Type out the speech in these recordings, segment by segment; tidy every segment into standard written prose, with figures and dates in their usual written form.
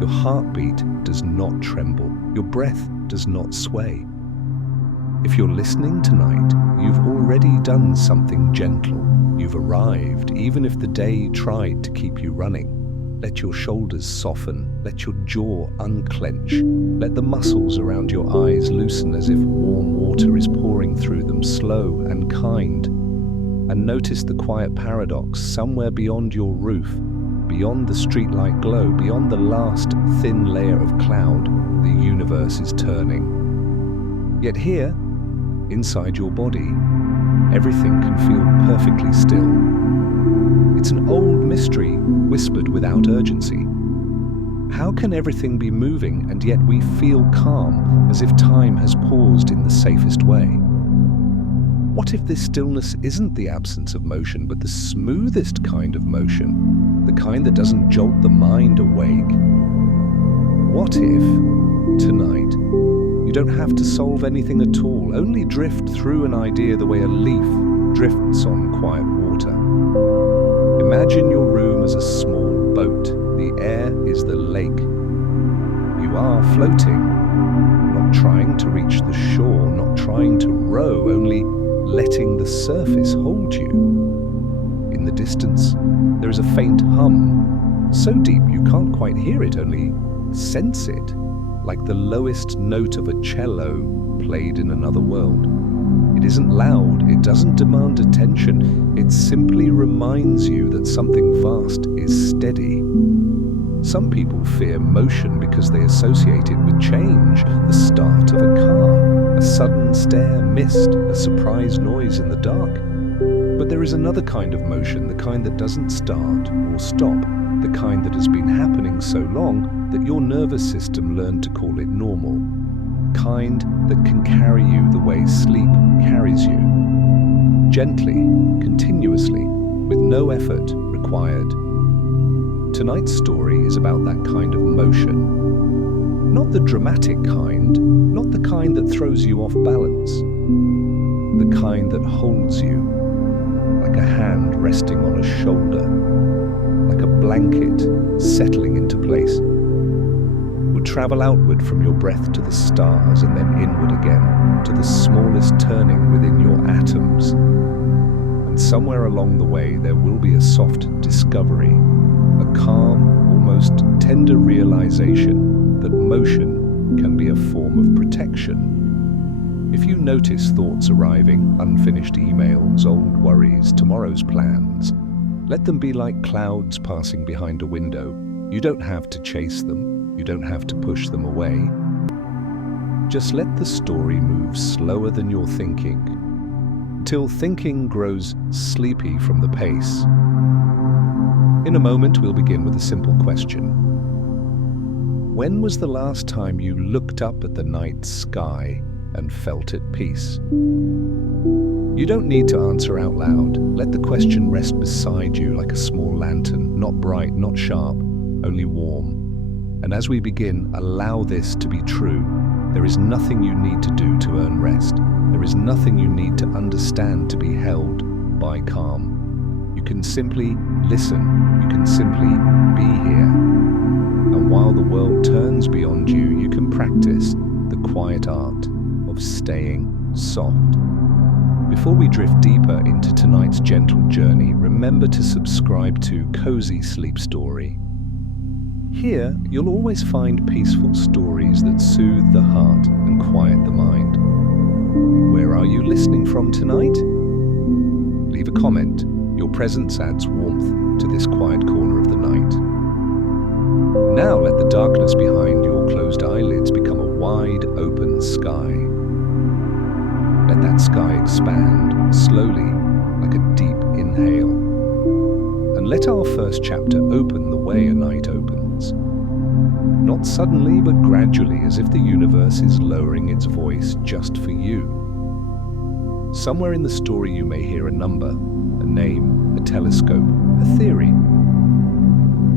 Your heartbeat does not tremble. Your breath does not sway. If you're listening tonight, you've already done something gentle. You've arrived, even if the day tried to keep you running. Let your shoulders soften. Let your jaw unclench. Let the muscles around your eyes loosen as if warm water is pouring through them, slow and kind. And notice the quiet paradox somewhere beyond your roof, beyond the streetlight glow, beyond the last thin layer of cloud, the universe is turning. Yet here, inside your body, everything can feel perfectly still. It's an old mystery whispered without urgency. How can everything be moving and yet we feel calm, as if time has paused in the safest way? What if this stillness isn't the absence of motion, but the smoothest kind of motion, the kind that doesn't jolt the mind awake? What if, tonight, you don't have to solve anything at all, only drift through an idea the way a leaf drifts on quiet water? Imagine your room as a small boat. The air is the lake. You are floating, not trying to reach the shore, not trying to row, only letting the surface hold you. In the distance, there is a faint hum, so deep you can't quite hear it, only sense it, like the lowest note of a cello played in another world. It isn't loud, it doesn't demand attention, it simply reminds you that something vast is steady. Some people fear motion because they associate it with change, the start of a car, a sudden stare missed, a surprise noise in the dark. But there is another kind of motion, the kind that doesn't start or stop, the kind that has been happening so long that your nervous system learned to call it normal. Kind that can carry you the way sleep carries you. Gently, continuously, with no effort required. Tonight's story is about that kind of motion. Not the dramatic kind, not the kind that throws you off balance. The kind that holds you, like a hand resting on a shoulder, like a blanket settling into place. Will travel outward from your breath to the stars and then inward again, to the smallest turning within your atoms. And somewhere along the way there will be a soft discovery, a calm, almost tender realization that motion can be a form of protection. If you notice thoughts arriving, unfinished emails, old worries, tomorrow's plans, let them be like clouds passing behind a window. You don't have to chase them. You don't have to push them away. Just let the story move slower than you're thinking, until thinking grows sleepy from the pace. In a moment, we'll begin with a simple question. When was the last time you looked up at the night sky and felt at peace? You don't need to answer out loud. Let the question rest beside you like a small lantern, not bright, not sharp, only warm. And as we begin, allow this to be true. There is nothing you need to do to earn rest. There is nothing you need to understand to be held by calm. You can simply listen. You can simply be here. And while the world turns beyond you, you can practice the quiet art of staying soft. Before we drift deeper into tonight's gentle journey, remember to subscribe to Cozy Sleep Story. Here, you'll always find peaceful stories that soothe the heart and quiet the mind. Where are you listening from tonight? Leave a comment. Your presence adds warmth to this quiet corner of the night. Now let the darkness behind your closed eyelids become a wide open sky. Let that sky expand slowly, like a deep inhale. And let our first chapter open the way a night opens. Not suddenly, but gradually, as if the universe is lowering its voice just for you. Somewhere in the story you may hear a number, a name, a telescope, a theory.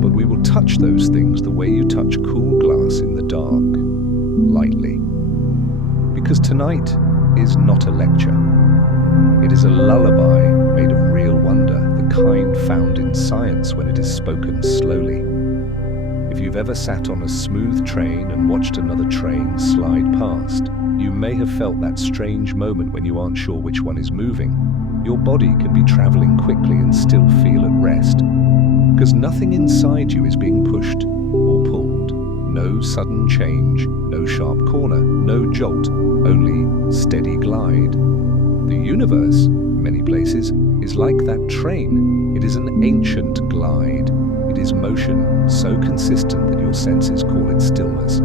But we will touch those things the way you touch cool glass in the dark, lightly. Because tonight is not a lecture. It is a lullaby made of real wonder, the kind found in science when it is spoken slowly. If you've you've ever sat on a smooth train and watched another train slide past, you may have felt that strange moment when you aren't sure which one is moving. Your body can be traveling quickly and still feel at rest, because nothing inside you is being pushed or pulled. No sudden change, no sharp corner, no jolt, only steady glide. The universe, in many places, is like that train. It is an ancient glide. It is motion so consistent that your senses call it stillness.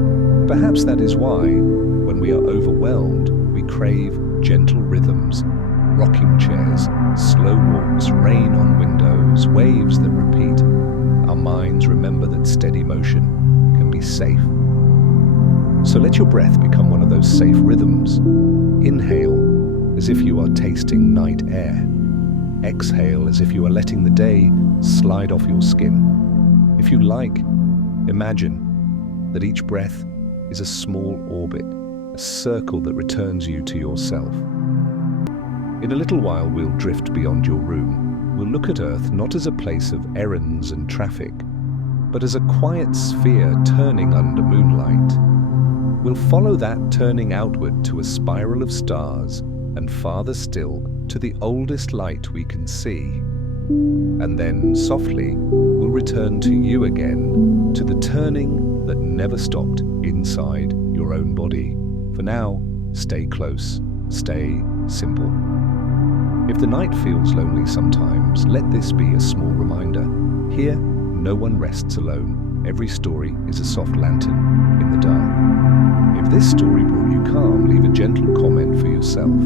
Perhaps that is why, when we are overwhelmed, we crave gentle rhythms, rocking chairs, slow walks, rain on windows, waves that repeat. Our minds remember that steady motion can be safe. So let your breath become one of those safe rhythms. Inhale as if you are tasting night air. Exhale as if you are letting the day slide off your skin. If you like, imagine that each breath is a small orbit, a circle that returns you to yourself. In a little while, we'll drift beyond your room. We'll look at Earth not as a place of errands and traffic, but as a quiet sphere turning under moonlight. We'll follow that turning outward to a spiral of stars, and farther still to the oldest light we can see. And then, softly, we'll return to you again, to the turning that never stopped inside your own body. For now, stay close, stay simple. If the night feels lonely sometimes, let this be a small reminder. Here, no one rests alone. Every story is a soft lantern in the dark. If this story brought you calm, leave a gentle comment for yourself.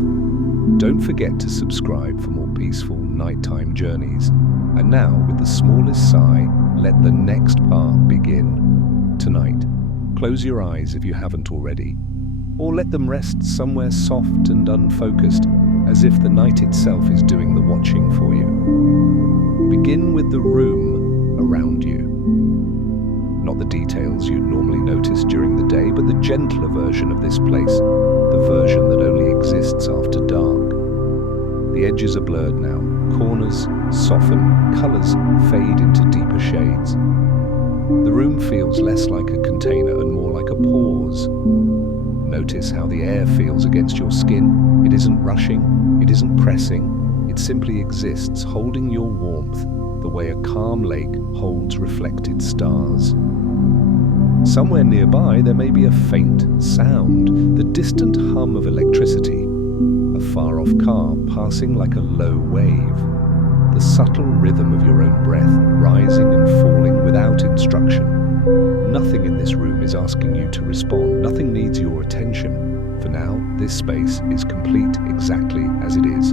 Don't forget to subscribe for more peaceful nighttime journeys. And now, with the smallest sigh, let the next part begin. Tonight, close your eyes if you haven't already, or let them rest somewhere soft and unfocused, as if the night itself is doing the watching for you. Begin with the room around you. Not the details you'd normally notice during the day, but the gentler version of this place, the version that only exists after dark. The edges are blurred now, corners soften, colors fade into deeper shades. The room feels less like a container and more like a pause. Notice how the air feels against your skin. It isn't rushing, it isn't pressing, it simply exists, holding your warmth the way a calm lake holds reflected stars. Somewhere nearby there may be a faint sound, the distant hum of electricity, a far-off car passing like a low wave, the subtle rhythm of your own breath rising and falling without instruction. Nothing in this room is asking you to respond. Nothing needs your attention. For now, this space is complete exactly as it is.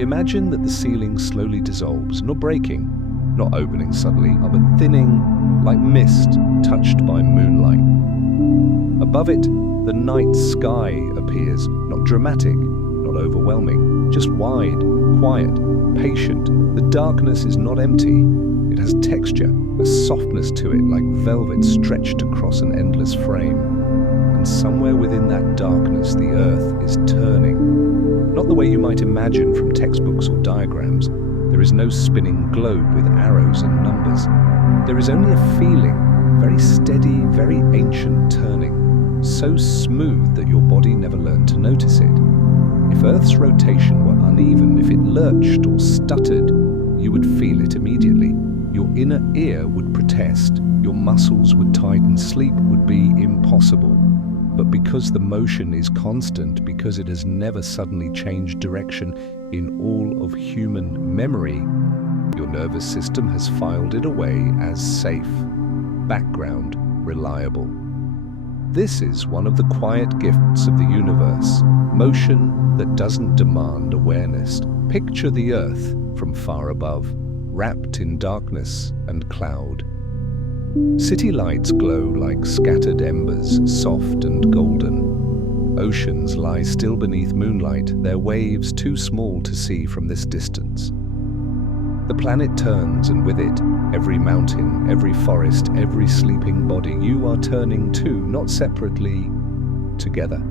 Imagine that the ceiling slowly dissolves, not breaking, not opening suddenly, but thinning like mist touched by moonlight. Above it, the night sky appears, not dramatic, not overwhelming, just wide, quiet, patient. The darkness is not empty. It has texture, a softness to it like velvet stretched across an endless frame. And somewhere within that darkness, the earth is turning. Not the way you might imagine from textbooks or diagrams. There is no spinning globe with arrows and numbers. There is only a feeling, very steady, very ancient turning, so smooth that your body never learned to notice it. If Earth's rotation were uneven, if it lurched or stuttered, you would feel it immediately. Your inner ear would protest, your muscles would tighten, sleep would be impossible. But because the motion is constant, because it has never suddenly changed direction in all of human memory, your nervous system has filed it away as safe, background, reliable. This is one of the quiet gifts of the universe, motion that doesn't demand awareness. Picture the earth from far above, wrapped in darkness and cloud. City lights glow like scattered embers, soft and golden. Oceans lie still beneath moonlight, their waves too small to see from this distance. The planet turns, and with it, every mountain, every forest, every sleeping body, you are turning too, not separately, together.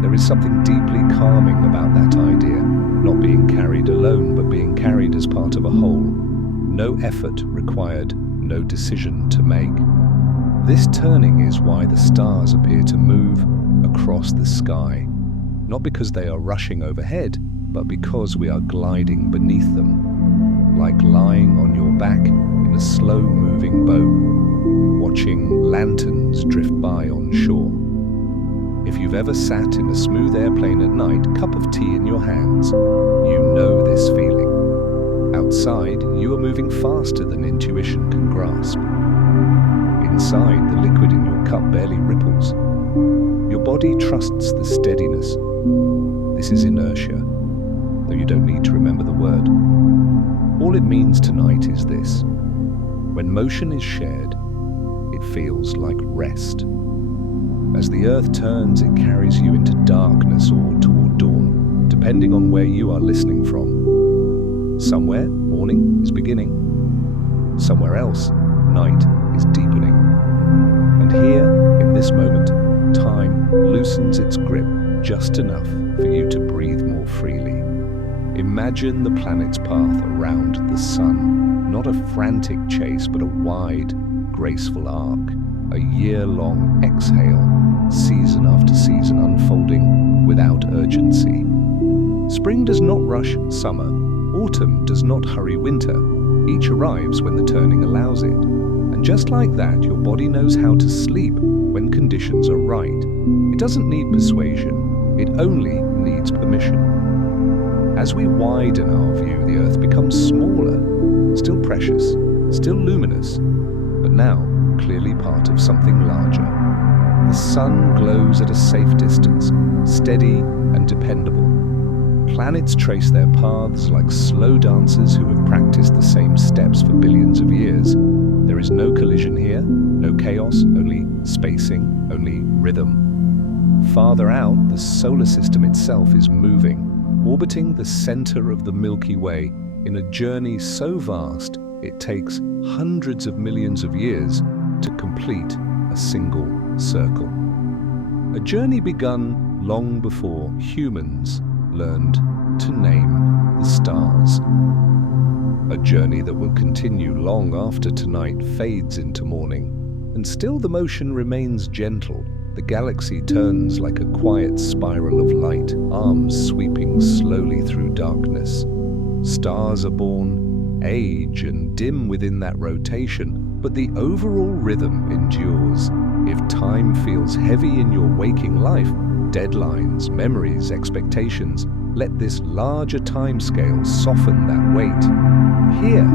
There is something deeply calming about that idea, not being carried alone, but being carried as part of a whole. No effort required, no decision to make. This turning is why the stars appear to move across the sky, not because they are rushing overhead, but because we are gliding beneath them, like lying on your back in a slow-moving boat, watching lanterns drift by on shore. If you've ever sat in a smooth airplane at night, cup of tea in your hands, you know this feeling. Outside, you are moving faster than intuition can grasp. Inside, the liquid in your cup barely ripples. Your body trusts the steadiness. This is inertia, though you don't need to remember the word. All it means tonight is this: when motion is shared, it feels like rest. As the earth turns, it carries you into darkness or toward dawn, depending on where you are listening from. Somewhere, morning is beginning. Somewhere else, night is deepening. And here, in this moment, time loosens its grip just enough for you to breathe more freely. Imagine the planet's path around the sun, not a frantic chase, but a wide, graceful arc, a year-long exhale, season after season unfolding without urgency. Spring does not rush summer, autumn does not hurry winter. Each arrives when the turning allows it. And just like that, your body knows how to sleep when conditions are right. It doesn't need persuasion, it only needs permission. As we widen our view, the Earth becomes smaller, still precious, still luminous, but now clearly part of something larger. The sun glows at a safe distance, steady and dependable. Planets trace their paths like slow dancers who have practiced the same steps for billions of years. There is no collision here, no chaos, only spacing, only rhythm. Farther out, the solar system itself is moving, orbiting the center of the Milky Way in a journey so vast it takes hundreds of millions of years to complete a single circle. A journey begun long before humans learned to name the stars. A journey that will continue long after tonight fades into morning, and still the motion remains gentle. The galaxy turns like a quiet spiral of light, arms sweeping slowly through darkness. Stars are born, age and dim within that rotation, but the overall rhythm endures. If time feels heavy in your waking life, deadlines, memories, expectations, let this larger timescale soften that weight. Here,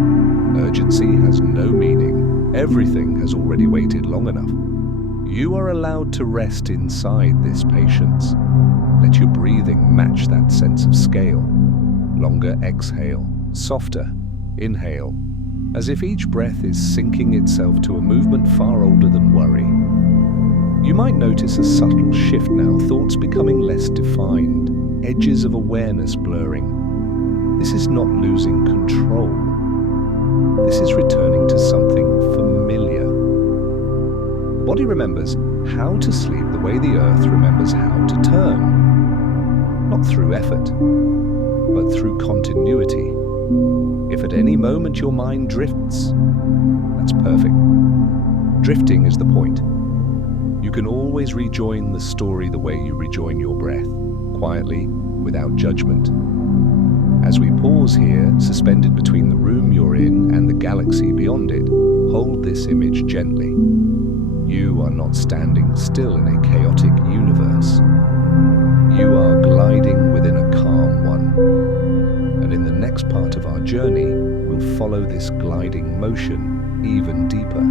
urgency has no meaning. Everything has already waited long enough. You are allowed to rest inside this patience. Let your breathing match that sense of scale. Longer exhale, softer inhale, as if each breath is syncing itself to a movement far older than worry. You might notice a subtle shift now, thoughts becoming less defined, edges of awareness blurring. This is not losing control. This is returning to something familiar. The body remembers how to sleep the way the earth remembers how to turn. Not through effort, but through continuity. If at any moment your mind drifts, that's perfect. Drifting is the point. You can always rejoin the story the way you rejoin your breath, quietly, without judgment. As we pause here, suspended between the room you're in and the galaxy beyond it, hold this image gently. You are not standing still in a chaotic universe. You are gliding within a calm one. And in the next part of our journey, we'll follow this gliding motion even deeper,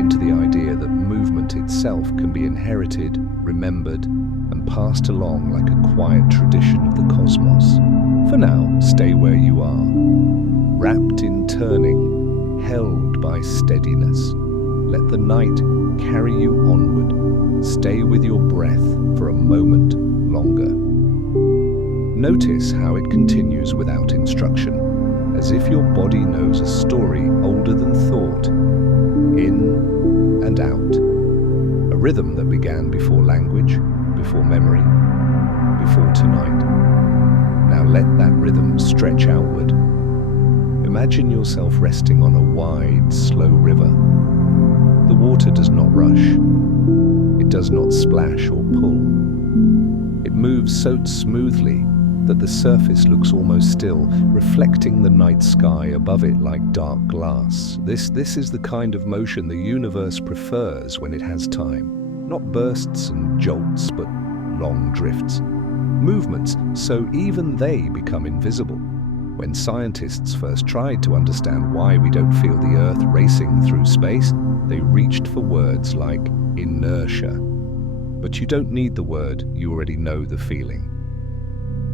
into the idea that movement itself can be inherited, remembered, and passed along like a quiet tradition of the cosmos. For now, stay where you are, wrapped in turning, held by steadiness. Let the night carry you onward. Stay with your breath for a moment longer. Notice how it continues without instruction, as if your body knows a story older than thought. In and out. A rhythm that began before language, before memory, before tonight. Now let that rhythm stretch outward. Imagine yourself resting on a wide, slow river. The water does not rush. It does not splash or pull. It moves so smoothly that the surface looks almost still, reflecting the night sky above it like dark glass. This is the kind of motion the universe prefers when it has time. Not bursts and jolts, but long drifts. Movements, so even they become invisible. When scientists first tried to understand why we don't feel the Earth racing through space, they reached for words like inertia. But you don't need the word, you already know the feeling.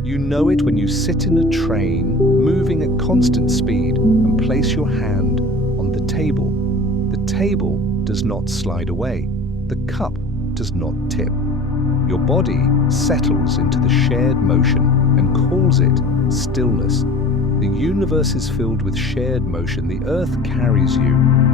You know it when you sit in a train, moving at constant speed, and place your hand on the table. The table does not slide away. The cup does not tip. Your body settles into the shared motion and calls it stillness. The universe is filled with shared motion. The Earth carries you,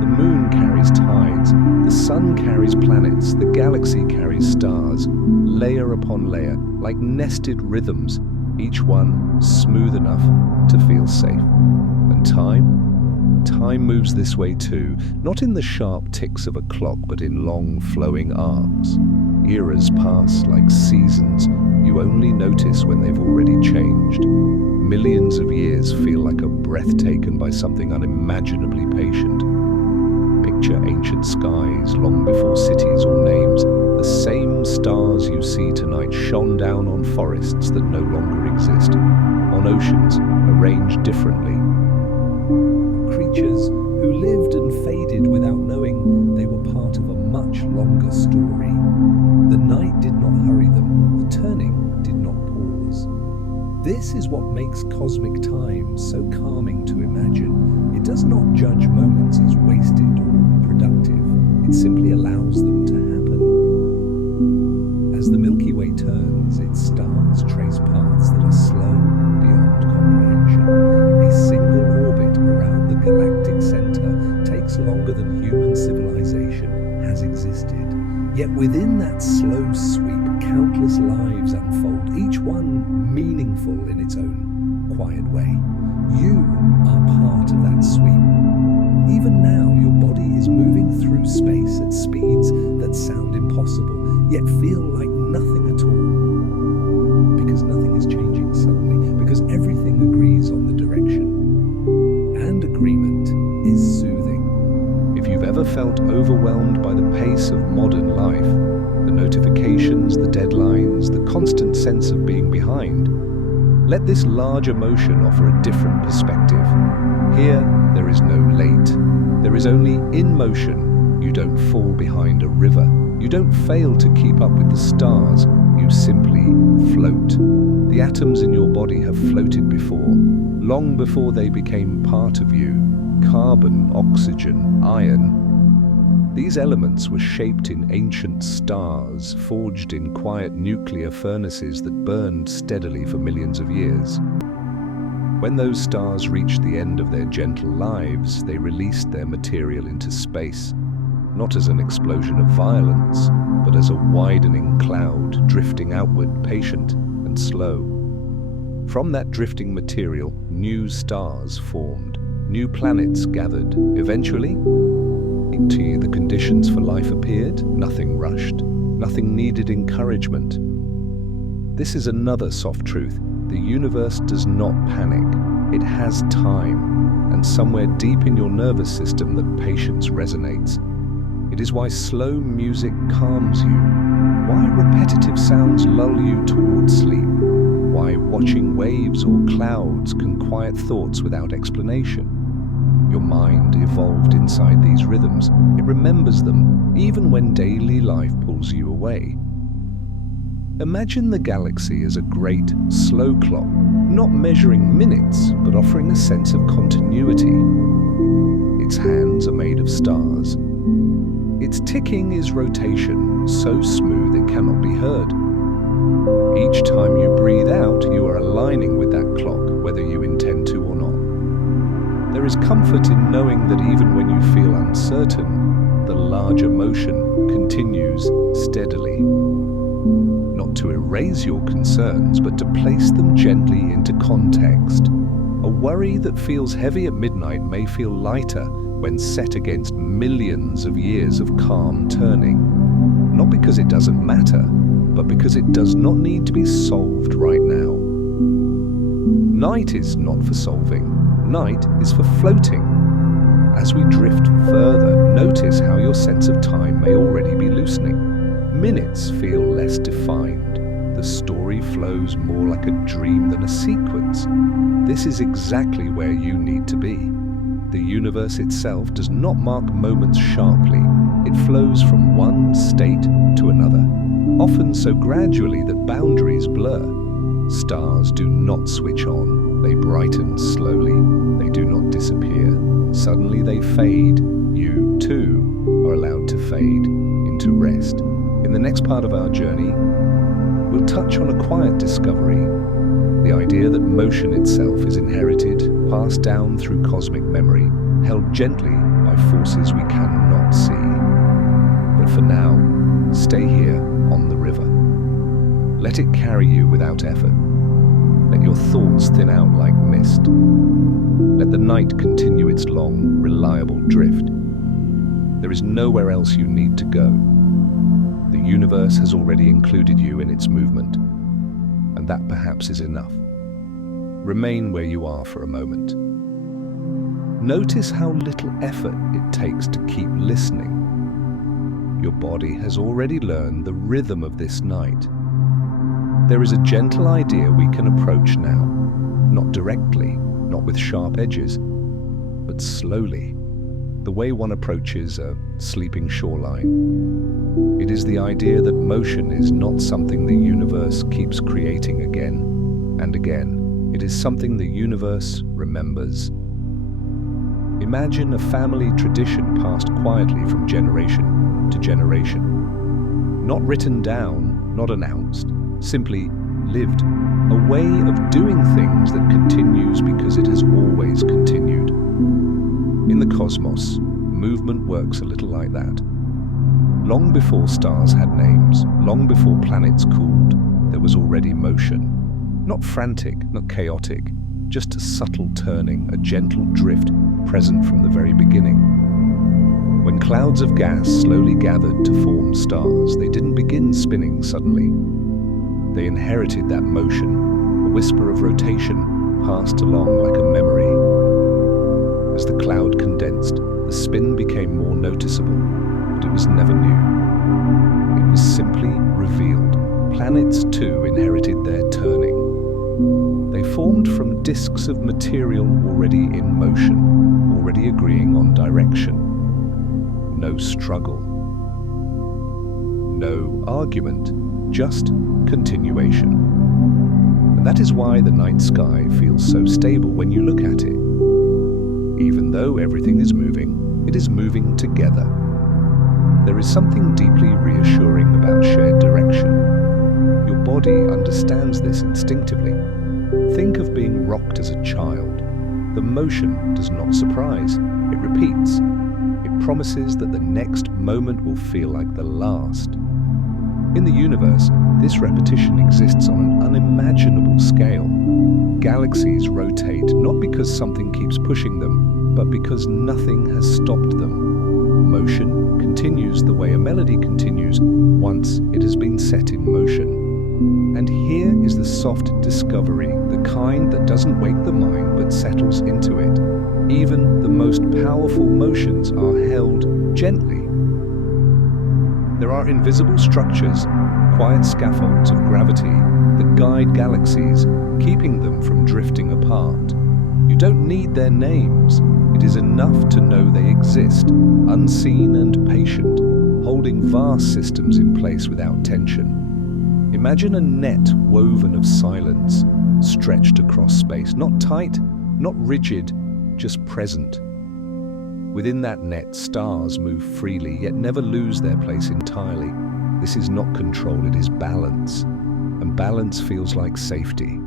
the moon carries tides, the sun carries planets, the galaxy carries stars, layer upon layer, like nested rhythms, each one smooth enough to feel safe. And time moves this way too, not in the sharp ticks of a clock, but in long flowing arcs. Eras pass like seasons. You only notice when they've already changed. Millions of years feel like a breath taken by something unimaginably patient. Picture ancient skies long before cities or names. The same stars you see tonight shone down on forests that no longer exist, on oceans arranged differently. Creatures who lived and faded without knowing they were part of a much longer story. The night did not hurry them, the turning did not pause. This is what makes cosmic time so calming to imagine. It does not judge moments as wasted or productive. It simply allows them to happen. As the Milky Way turns, its stars trace paths that are slow beyond comprehension. A single orbit around the galactic center takes longer than human civilization has existed. Yet within that slow sweep, countless lives unfold, each one meaningful in its own quiet way. You are part of that sweep. Even now, your body is moving through space at speeds that sound impossible, yet feel like nothing at all. Because nothing is changing suddenly, because everything agrees on the direction. And agreement is soothing. If you've ever felt overwhelmed by the pace of modern life, the notifications, the deadlines, the constant sense of being behind, let this large emotion offer a different perspective. Here, there is no late. There is only in motion. You don't fall behind a river. You don't fail to keep up with the stars. You simply float. The atoms in your body have floated before, long before they became part of you. Carbon, oxygen, iron. These elements were shaped in ancient stars, forged in quiet nuclear furnaces that burned steadily for millions of years. When those stars reached the end of their gentle lives, they released their material into space, not as an explosion of violence, but as a widening cloud drifting outward, patient and slow. From that drifting material, new stars formed, new planets gathered. Eventually, the conditions for life appeared. Nothing rushed, nothing needed encouragement. This is another soft truth. The universe does not panic. It has time, and somewhere deep in your nervous system that patience resonates. It is why slow music calms you, why repetitive sounds lull you towards sleep, why watching waves or clouds can quiet thoughts without explanation. Your mind evolved inside these rhythms. It remembers them, even when daily life pulls you away. Imagine the galaxy as a great, slow clock, not measuring minutes, but offering a sense of continuity. Its hands are made of stars. Its ticking is rotation, so smooth it cannot be heard. Each time you breathe out, you are aligning with that clock, whether you intend to or not. There is comfort in knowing that even when you feel uncertain, the larger motion continues steadily. Not to erase your concerns, but to place them gently into context. A worry that feels heavy at midnight may feel lighter when set against millions of years of calm turning. Not because it doesn't matter, but because it does not need to be solved right now. Night is not for solving. Night is for floating. As we drift further, notice how your sense of time may already be loosening. Minutes feel less defined. The story flows more like a dream than a sequence. This is exactly where you need to be. The universe itself does not mark moments sharply. It flows from one state to another, often so gradually that boundaries blur. Stars do not switch on. They brighten slowly. They do not disappear. Suddenly they fade. You, too, are allowed to fade into rest. In the next part of our journey, we'll touch on a quiet discovery, the idea that motion itself is inherited, passed down through cosmic memory, held gently by forces we cannot see. But for now, stay here on the river. Let it carry you without effort. Let your thoughts thin out like mist. Let the night continue its long, reliable drift. There is nowhere else you need to go. The universe has already included you in its movement, and that perhaps is enough. Remain where you are for a moment. Notice how little effort it takes to keep listening. Your body has already learned the rhythm of this night. There is a gentle idea we can approach now, not directly, not with sharp edges, but slowly, the way one approaches a sleeping shoreline. It is the idea that motion is not something the universe keeps creating again and again. It is something the universe remembers. Imagine a family tradition passed quietly from generation to generation. Not written down, not announced, simply lived. A way of doing things that continues because it has always continued. In the cosmos, movement works a little like that. Long before stars had names, long before planets cooled, there was already motion. Not frantic, not chaotic, just a subtle turning, a gentle drift present from the very beginning. When clouds of gas slowly gathered to form stars, they didn't begin spinning suddenly. They inherited that motion, a whisper of rotation passed along like a memory. As the cloud condensed, the spin became more noticeable, but it was never new. It was simply revealed. Planets too inherited their turning. They formed from disks of material already in motion, already agreeing on direction. No struggle. No argument, just continuation. And that is why the night sky feels so stable when you look at it. Even though everything is moving, it is moving together. There is something deeply reassuring about shared direction. Your body understands this instinctively. Think of being rocked as a child. The motion does not surprise, it repeats. It promises that the next moment will feel like the last. In the universe, this repetition exists on an unimaginable scale. Galaxies rotate not because something keeps pushing them, but because nothing has stopped them. Motion continues the way a melody continues once it has been set in motion. And here is the soft discovery, the kind that doesn't wake the mind but settles into it. Even the most powerful motions are held gently. There are invisible structures, quiet scaffolds of gravity that guide galaxies, keeping them from drifting apart. You don't need their names. It is enough to know they exist, unseen and patient, holding vast systems in place without tension. Imagine a net woven of silence, stretched across space, not tight, not rigid, just present. Within that net, stars move freely, yet never lose their place entirely. This is not control, it is balance. And balance feels like safety.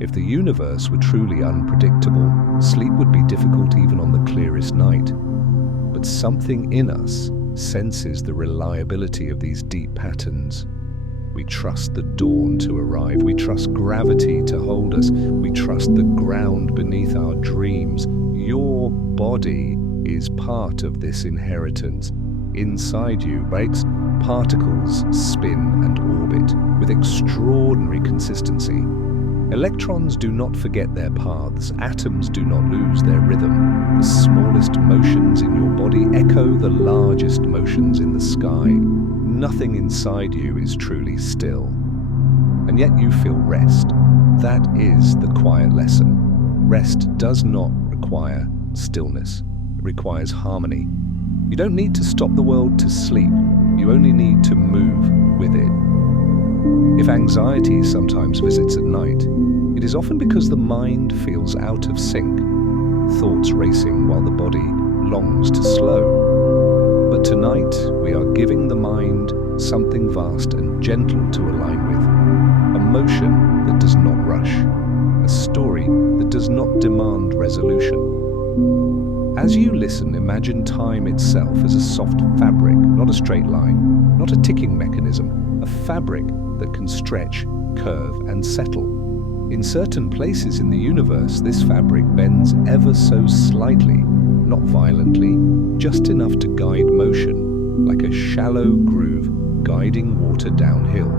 If the universe were truly unpredictable, sleep would be difficult even on the clearest night. But something in us senses the reliability of these deep patterns. We trust the dawn to arrive. We trust gravity to hold us. We trust the ground beneath our dreams. Your body is part of this inheritance. Inside you, right? Particles spin and orbit with extraordinary consistency. Electrons do not forget their paths. Atoms do not lose their rhythm. The smallest motions in your body echo the largest motions in the sky. Nothing inside you is truly still. And yet you feel rest. That is the quiet lesson. Rest does not require stillness. It requires harmony. You don't need to stop the world to sleep. You only need to move with it. If anxiety sometimes visits at night, it is often because the mind feels out of sync, thoughts racing while the body longs to slow. But tonight, we are giving the mind something vast and gentle to align with, a motion that does not rush, a story that does not demand resolution. As you listen, imagine time itself as a soft fabric, not a straight line, not a ticking mechanism, a fabric that can stretch, curve, and settle. In certain places in the universe, this fabric bends ever so slightly, not violently, just enough to guide motion, like a shallow groove guiding water downhill.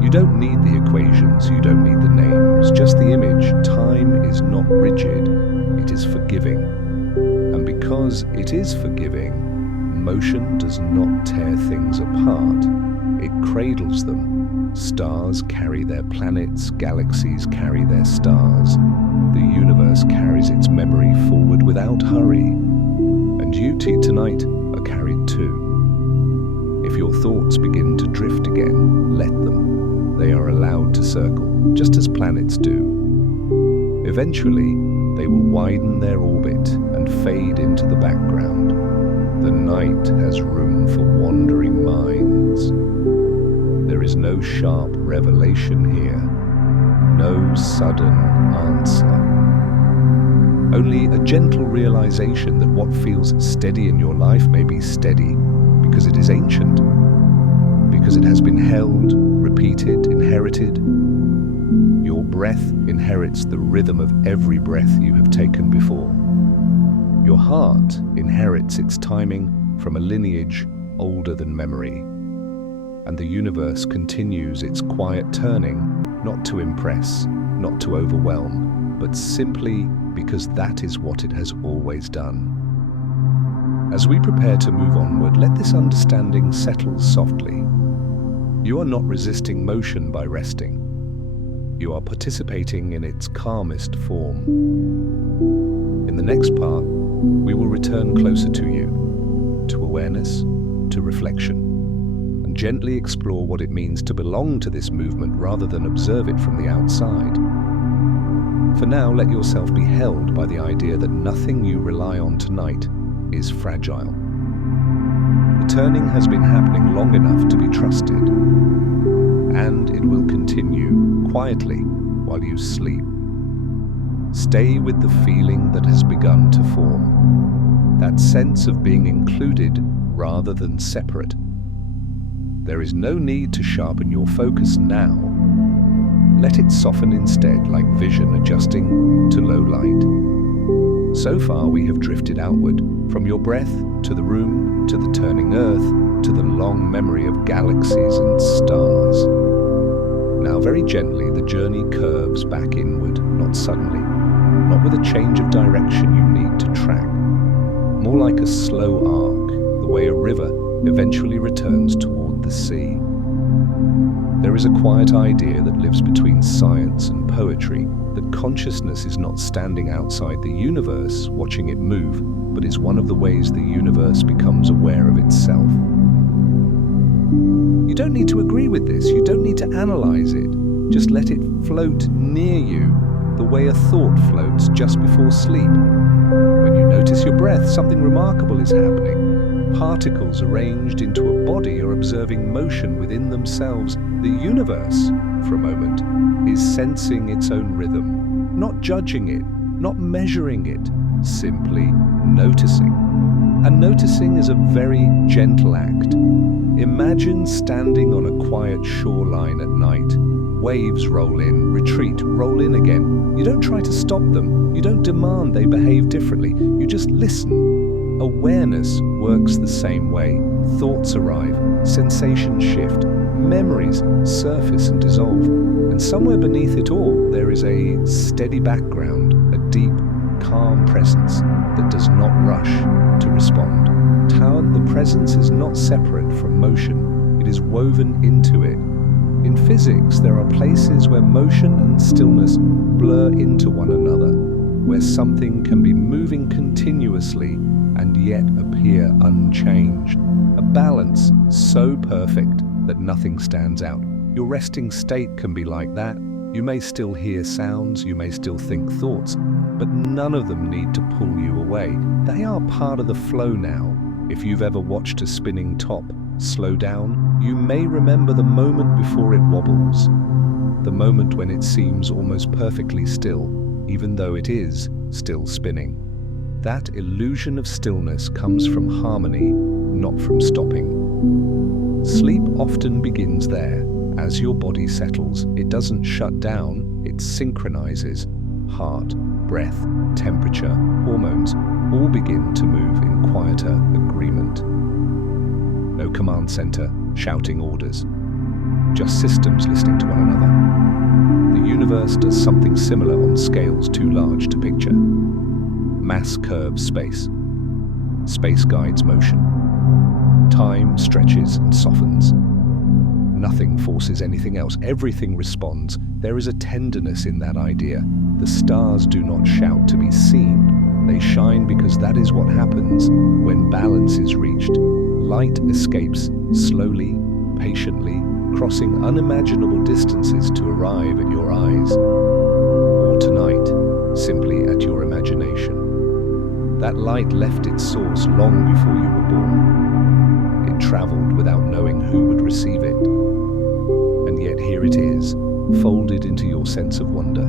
You don't need the equations, you don't need the names, just the image. Time is not rigid, it is forgiving. And because it is forgiving, motion does not tear things apart, it cradles them. Stars carry their planets, galaxies carry their stars. The universe carries its memory forward without hurry. And you tonight are carried too. If your thoughts begin to drift again, let them. They are allowed to circle, just as planets do. Eventually, they will widen their orbit and fade into the background. The night has room for wandering minds. There is no sharp revelation here, no sudden answer. Only a gentle realization that what feels steady in your life may be steady because it is ancient, because it has been held, repeated, inherited. Your breath inherits the rhythm of every breath you have taken before. Your heart inherits its timing from a lineage older than memory. And the universe continues its quiet turning, not to impress, not to overwhelm, but simply because that is what it has always done. As we prepare to move onward, let this understanding settle softly. You are not resisting motion by resting. You are participating in its calmest form. In the next part, we will return closer to you, to awareness, to reflection, and gently explore what it means to belong to this movement rather than observe it from the outside. For now, let yourself be held by the idea that nothing you rely on tonight is fragile. The turning has been happening long enough to be trusted, and it will continue quietly while you sleep. Stay with the feeling that has begun to form, that sense of being included rather than separate. There is no need to sharpen your focus now. Let it soften instead, like vision adjusting to low light. So far we have drifted outward, from your breath to the room, to the turning earth, to the long memory of galaxies and stars. Now very gently the journey curves back inward, not suddenly, not with a change of direction you need to track. More like a slow arc, the way a river eventually returns toward the sea. There is a quiet idea that lives between science and poetry, that consciousness is not standing outside the universe watching it move, but is one of the ways the universe becomes aware of itself. You don't need to agree with this, you don't need to analyze it. Just let it float near you, the way a thought floats just before sleep. When you notice your breath, something remarkable is happening. Particles arranged into a body are observing motion within themselves. The universe, for a moment, is sensing its own rhythm, not judging it, not measuring it, simply noticing. And noticing is a very gentle act. Imagine standing on a quiet shoreline at night. Waves roll in, retreat, roll in again. You don't try to stop them. You don't demand they behave differently. You just listen. Awareness works the same way. Thoughts arrive, sensations shift, memories surface and dissolve. And somewhere beneath it all, there is a steady background, a deep, calm presence that does not rush to respond. The presence is not separate from motion. It is woven into it. In physics, there are places where motion and stillness blur into one another, where something can be moving continuously and yet appear unchanged. A balance so perfect that nothing stands out. Your resting state can be like that. You may still hear sounds, you may still think thoughts, but none of them need to pull you away. They are part of the flow now. If you've ever watched a spinning top slow down, you may remember the moment before it wobbles, the moment when it seems almost perfectly still, even though it is still spinning. That illusion of stillness comes from harmony, not from stopping. Sleep often begins there. As your body settles, it doesn't shut down, it synchronizes. Heart, breath, temperature, hormones all begin to move in quieter agreement. No command center shouting orders, just systems listening to one another. The universe does something similar on scales too large to picture. Mass curves space. Space guides motion. Time stretches and softens. Nothing forces anything else. Everything responds. There is a tenderness in that idea. The stars do not shout to be seen. They shine because that is what happens when balance is reached. Light escapes slowly, patiently, crossing unimaginable distances to arrive at your eyes. Or tonight, simply at your imagination. That light left its source long before you were born. It traveled without knowing who would receive it. And yet here it is, folded into your sense of wonder.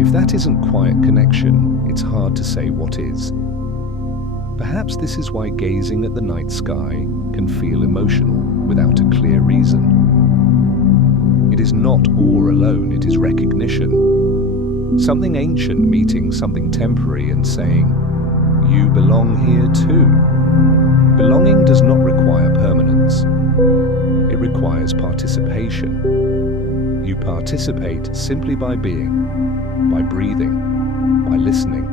If that isn't quiet connection, it's hard to say what is. Perhaps this is why gazing at the night sky can feel emotional without a clear reason. It is not awe alone, it is recognition. Something ancient meeting something temporary and saying, "You belong here too." Belonging does not require permanence. It requires participation. You participate simply by being, by breathing, by listening,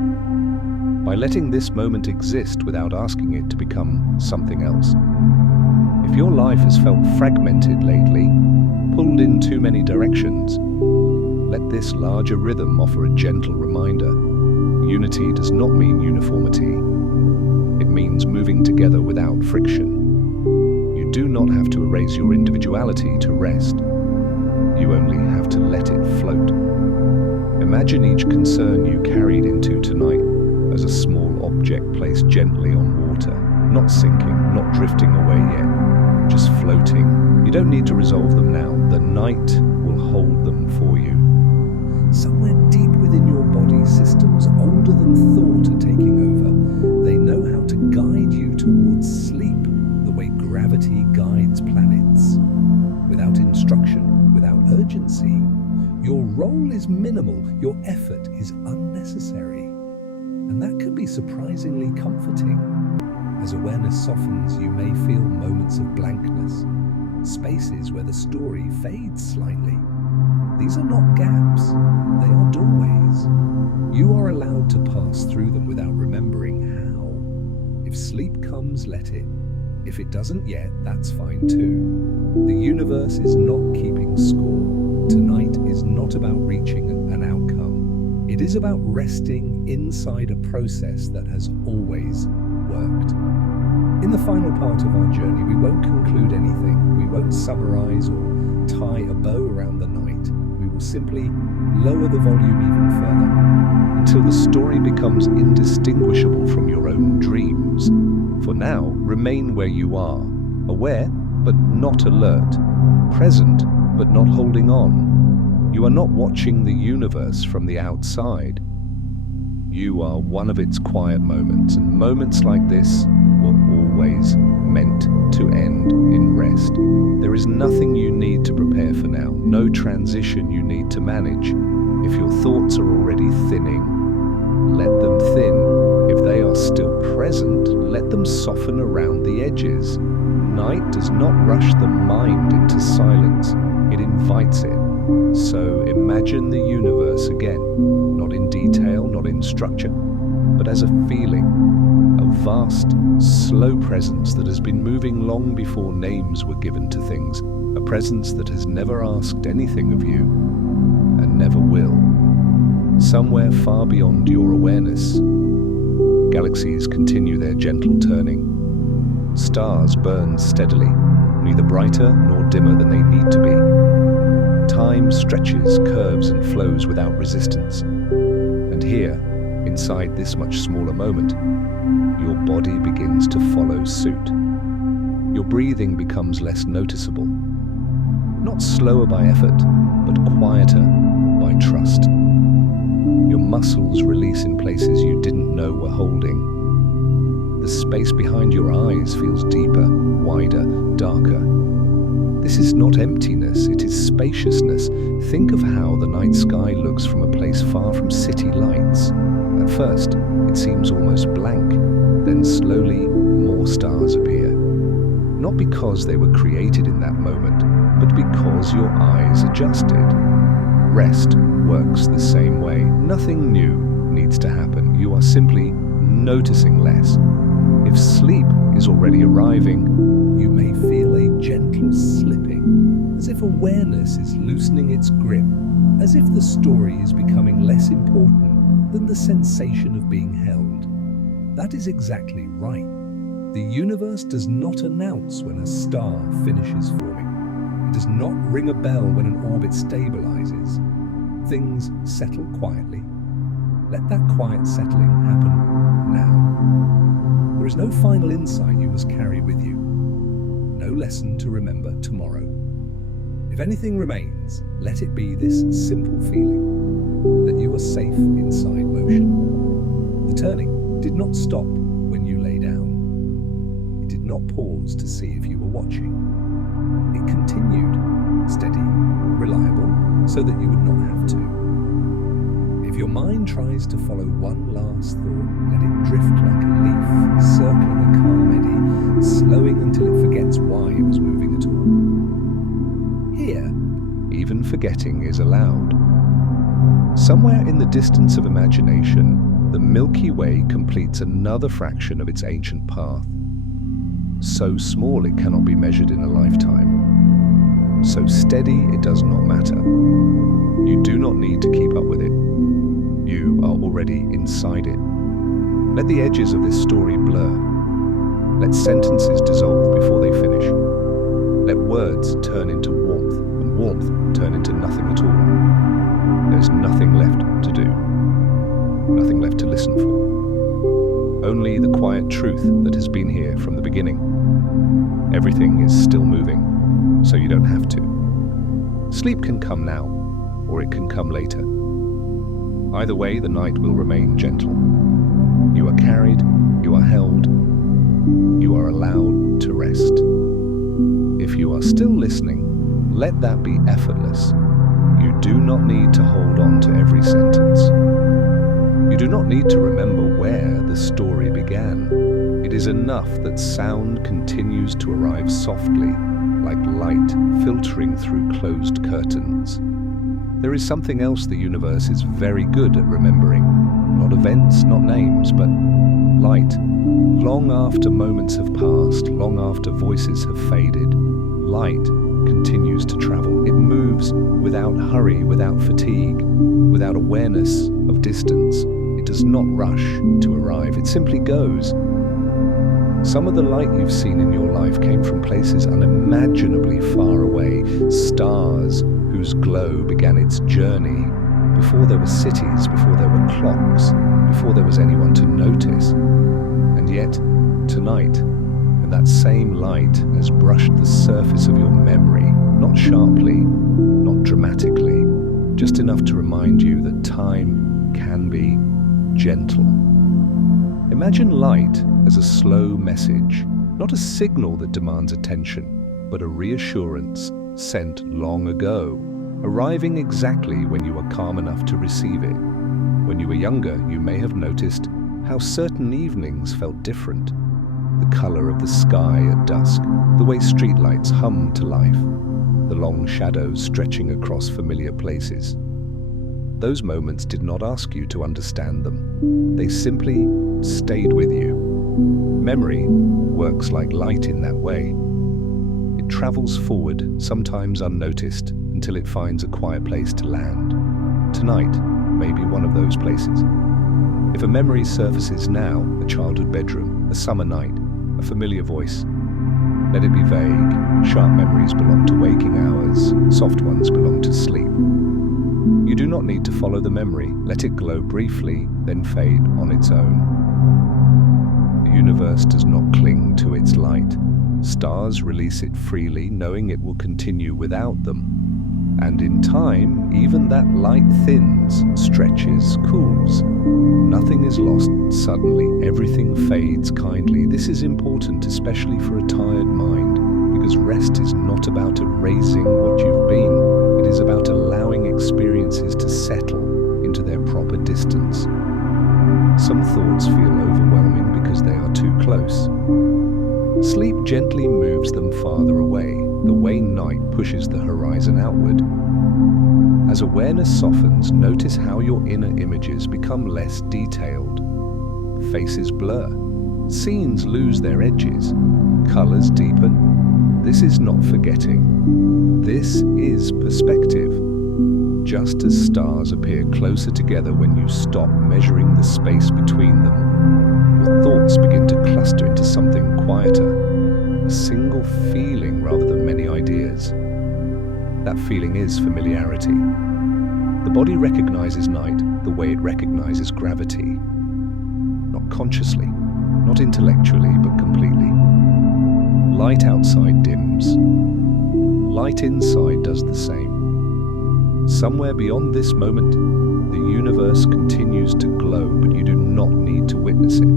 by letting this moment exist without asking it to become something else. If your life has felt fragmented lately, pulled in too many directions, let this larger rhythm offer a gentle reminder. Unity does not mean uniformity. It means moving together without friction. You do not have to erase your individuality to rest. You only have to let it float. Imagine each concern you carried into tonight as a small object placed gently on water, not sinking, not drifting away yet, just floating. You don't need to resolve them now. The night will hold them for you. Somewhere deep within your body, systems older than thought are taking over. They know how to guide you towards sleep, the way gravity guides planets. Without instruction, without urgency. Your role is minimal, your effort is unnecessary. And that can be surprisingly comforting. As awareness softens, you may feel moments of blankness, spaces where the story fades slightly. These are not gaps, they are doorways. You are allowed to pass through them without remembering how. If sleep comes, let it. If it doesn't yet, that's fine too. The universe is not keeping score. Tonight is not about reaching an outcome. It is about resting inside a process that has always worked. In the final part of our journey, we won't conclude anything. We won't summarize or tie a bow around the night. We will simply lower the volume even further until the story becomes indistinguishable from your own dreams. For now, remain where you are, aware but not alert, present but not holding on. You are not watching the universe from the outside. You are one of its quiet moments, and moments like this were always meant to end. no transition you need to manage. If your thoughts are already thinning, let them thin. If they are still present, let them soften around the edges. Night does not rush the mind into silence, it invites it. So imagine the universe again, not in detail, not in structure, but as a feeling, a vast, slow presence that has been moving long before names were given to things, a presence that has never asked anything of you, and never will. Somewhere far beyond your awareness, galaxies continue their gentle turning. Stars burn steadily, neither brighter nor dimmer than they need to be. Time stretches, curves, and flows without resistance. And here, inside this much smaller moment, your body begins to follow suit. Your breathing becomes less noticeable. Not slower by effort, but quieter by trust. Your muscles release in places you didn't know were holding. The space behind your eyes feels deeper, wider, darker. This is not emptiness, it is spaciousness. Think of how the night sky looks from a place far from city lights. At first, it seems almost blank. Then slowly, more stars appear. Not because they were created in that moment, but because your eyes adjusted. Rest works the same way. Nothing new needs to happen. You are simply noticing less. If sleep is already arriving, you may feel a gentle slipping, as if awareness is loosening its grip, as if the story is becoming less important than the sensation of being held. That is exactly right. The universe does not announce when a star finishes forming. It does not ring a bell when an orbit stabilizes. Things settle quietly. Let that quiet settling happen now. There is no final insight you must carry with you. No lesson to remember tomorrow. If anything remains, let it be this simple feeling that you are safe inside motion. The turning did not stop when you lay down. It did not pause to see if you were watching. It continued, steady, reliable, so that you would not have to. If your mind tries to follow one last thought, let it drift like a leaf, circling a calm eddy, slowing until it forgets why it was moving at all. Here, even forgetting is allowed. Somewhere in the distance of imagination, the Milky Way completes another fraction of its ancient path. So small it cannot be measured in a lifetime. So steady it does not matter. You do not need to keep up with it. You are already inside it. Let the edges of this story blur. Let sentences dissolve before they finish. Let words turn into warmth, and warmth turn into nothing at all. There's nothing left to do. Nothing left to listen for. Only the quiet truth that has been here from the beginning. Everything is still moving, so you don't have to. Sleep can come now, or it can come later. Either way, the night will remain gentle. You are carried, you are held, you are allowed to rest. If you are still listening, let that be effortless. You do not need to hold on to every sentence. You do not need to remember where the story began. It is enough that sound continues to arrive softly, like light filtering through closed curtains. There is something else the universe is very good at remembering. Not events, not names, but light. Long after moments have passed, long after voices have faded, light continues to travel. It moves without hurry, without fatigue, without awareness of distance. It does not rush to arrive, it simply goes. Some of the light you've seen in your life came from places unimaginably far away, stars whose glow began its journey before there were cities, before there were clocks, before there was anyone to notice. And yet, tonight, and that same light has brushed the surface of your memory, not sharply, not dramatically, just enough to remind you that time can be gentle. Imagine light as a slow message, not a signal that demands attention, but a reassurance sent long ago. arriving exactly when you are calm enough to receive it. When you were younger, you may have noticed how certain evenings felt different. The color of the sky at dusk, the way streetlights hummed to life, the long shadows stretching across familiar places. Those moments did not ask you to understand them. They simply stayed with you. Memory works like light in that way. It travels forward, sometimes unnoticed, until it finds a quiet place to land. Tonight may be one of those places. If a memory surfaces now, a childhood bedroom, a summer night, a familiar voice, let it be vague. Sharp memories belong to waking hours, soft ones belong to sleep. You do not need to follow the memory. Let it glow briefly, then fade on its own. The universe does not cling to its light. Stars release it freely, knowing it will continue without them. And in time, even that light thins, stretches, cools. Nothing is lost suddenly. Everything fades kindly. This is important, especially for a tired mind, because rest is not about erasing what you've been. It is about allowing experiences to settle into their proper distance. Some thoughts feel overwhelming because they are too close. Sleep gently moves them farther away, the way night pushes the horizon outward. As awareness softens, notice how your inner images become less detailed. Faces blur, scenes lose their edges, colors deepen. This is not forgetting. This is perspective. Just as stars appear closer together when you stop measuring the space between them, your thoughts begin to cluster into something quieter, a single feeling rather than many ideas. That feeling is familiarity. The body recognizes night the way it recognizes gravity. Not consciously, not intellectually, but completely. Light outside dims. Light inside does the same. Somewhere beyond this moment, the universe continues to glow, but you do not need to witness it.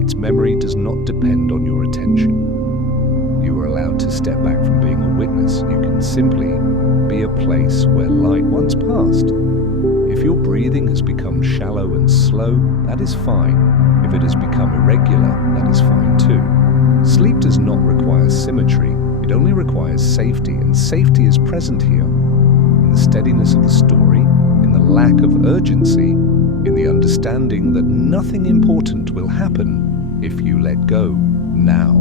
Its memory does not depend on your attention. You are allowed to step back from being a witness. You can simply be a place where light once passed. If your breathing has become shallow and slow, that is fine. If it has become irregular, that is fine too. Sleep does not require symmetry. It only requires safety, and safety is present here. In the steadiness of the story, in the lack of urgency, in the understanding that nothing important will happen if you let go now.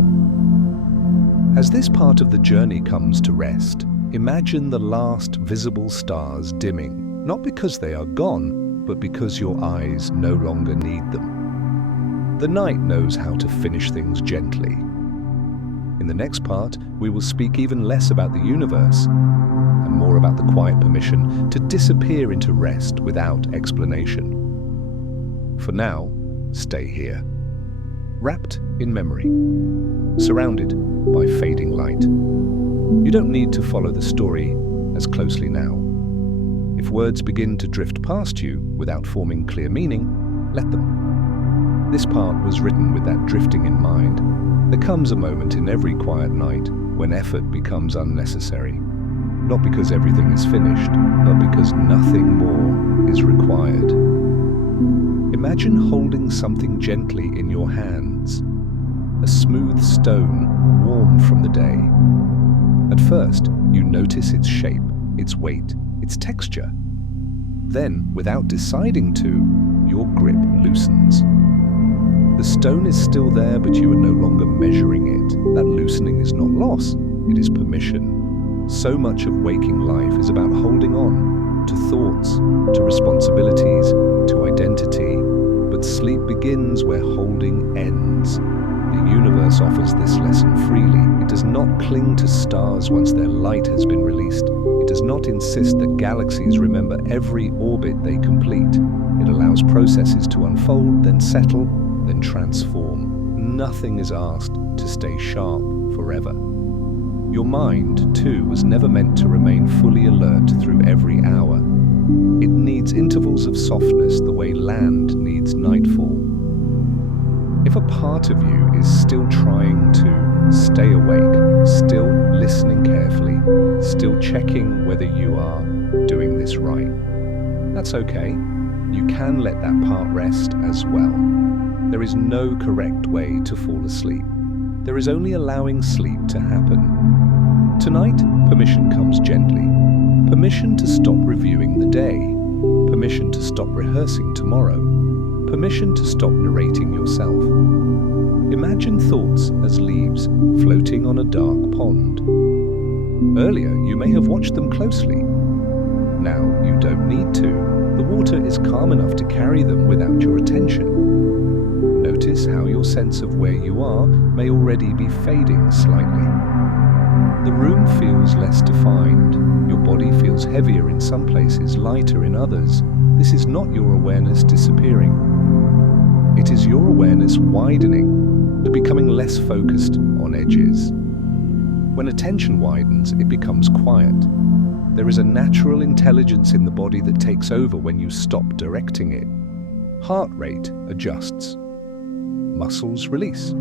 As this part of the journey comes to rest, imagine the last visible stars dimming, not because they are gone, but because your eyes no longer need them. The night knows how to finish things gently. In the next part, we will speak even less about the universe and more about the quiet permission to disappear into rest without explanation. For now, stay here, wrapped in memory, surrounded by fading light. You don't need to follow the story as closely now. If words begin to drift past you without forming clear meaning, let them. This part was written with that drifting in mind. There comes a moment in every quiet night when effort becomes unnecessary. Not because everything is finished, but because nothing more is required. Imagine holding something gently in your hands. A smooth stone, warm from the day. At first, you notice its shape, its weight, its texture. Then, without deciding to, your grip loosens. The stone is still there, but you are no longer measuring it. That loosening is not loss, it is permission. So much of waking life is about holding on to thoughts, to responsibilities, to identity, but sleep begins where holding ends. The universe offers this lesson freely. It does not cling to stars once their light has been released. It does not insist that galaxies remember every orbit they complete. It allows processes to unfold, then settle, then transform. Nothing is asked to stay sharp forever. Your mind, too, was never meant to remain fully alert through every hour. It needs intervals of softness the way land needs nightfall. If a part of you is still trying to stay awake, still listening carefully, still checking whether you are doing this right. That's okay. You can let that part rest as well. There is no correct way to fall asleep. There is only allowing sleep to happen. Tonight, permission comes gently. Permission to stop reviewing the day. Permission to stop rehearsing tomorrow. Permission to stop narrating yourself. Imagine thoughts as leaves floating on a dark pond. Earlier, you may have watched them closely. Now, you don't need to. The water is calm enough to carry them without your attention. Notice how your sense of where you are may already be fading slightly. The room feels less defined. Your body feels heavier in some places, lighter in others. This is not your awareness disappearing. It is your awareness widening and becoming less focused on edges. When attention widens, it becomes quiet. There is a natural intelligence in the body that takes over when you stop directing it. Heart rate adjusts. Muscles release.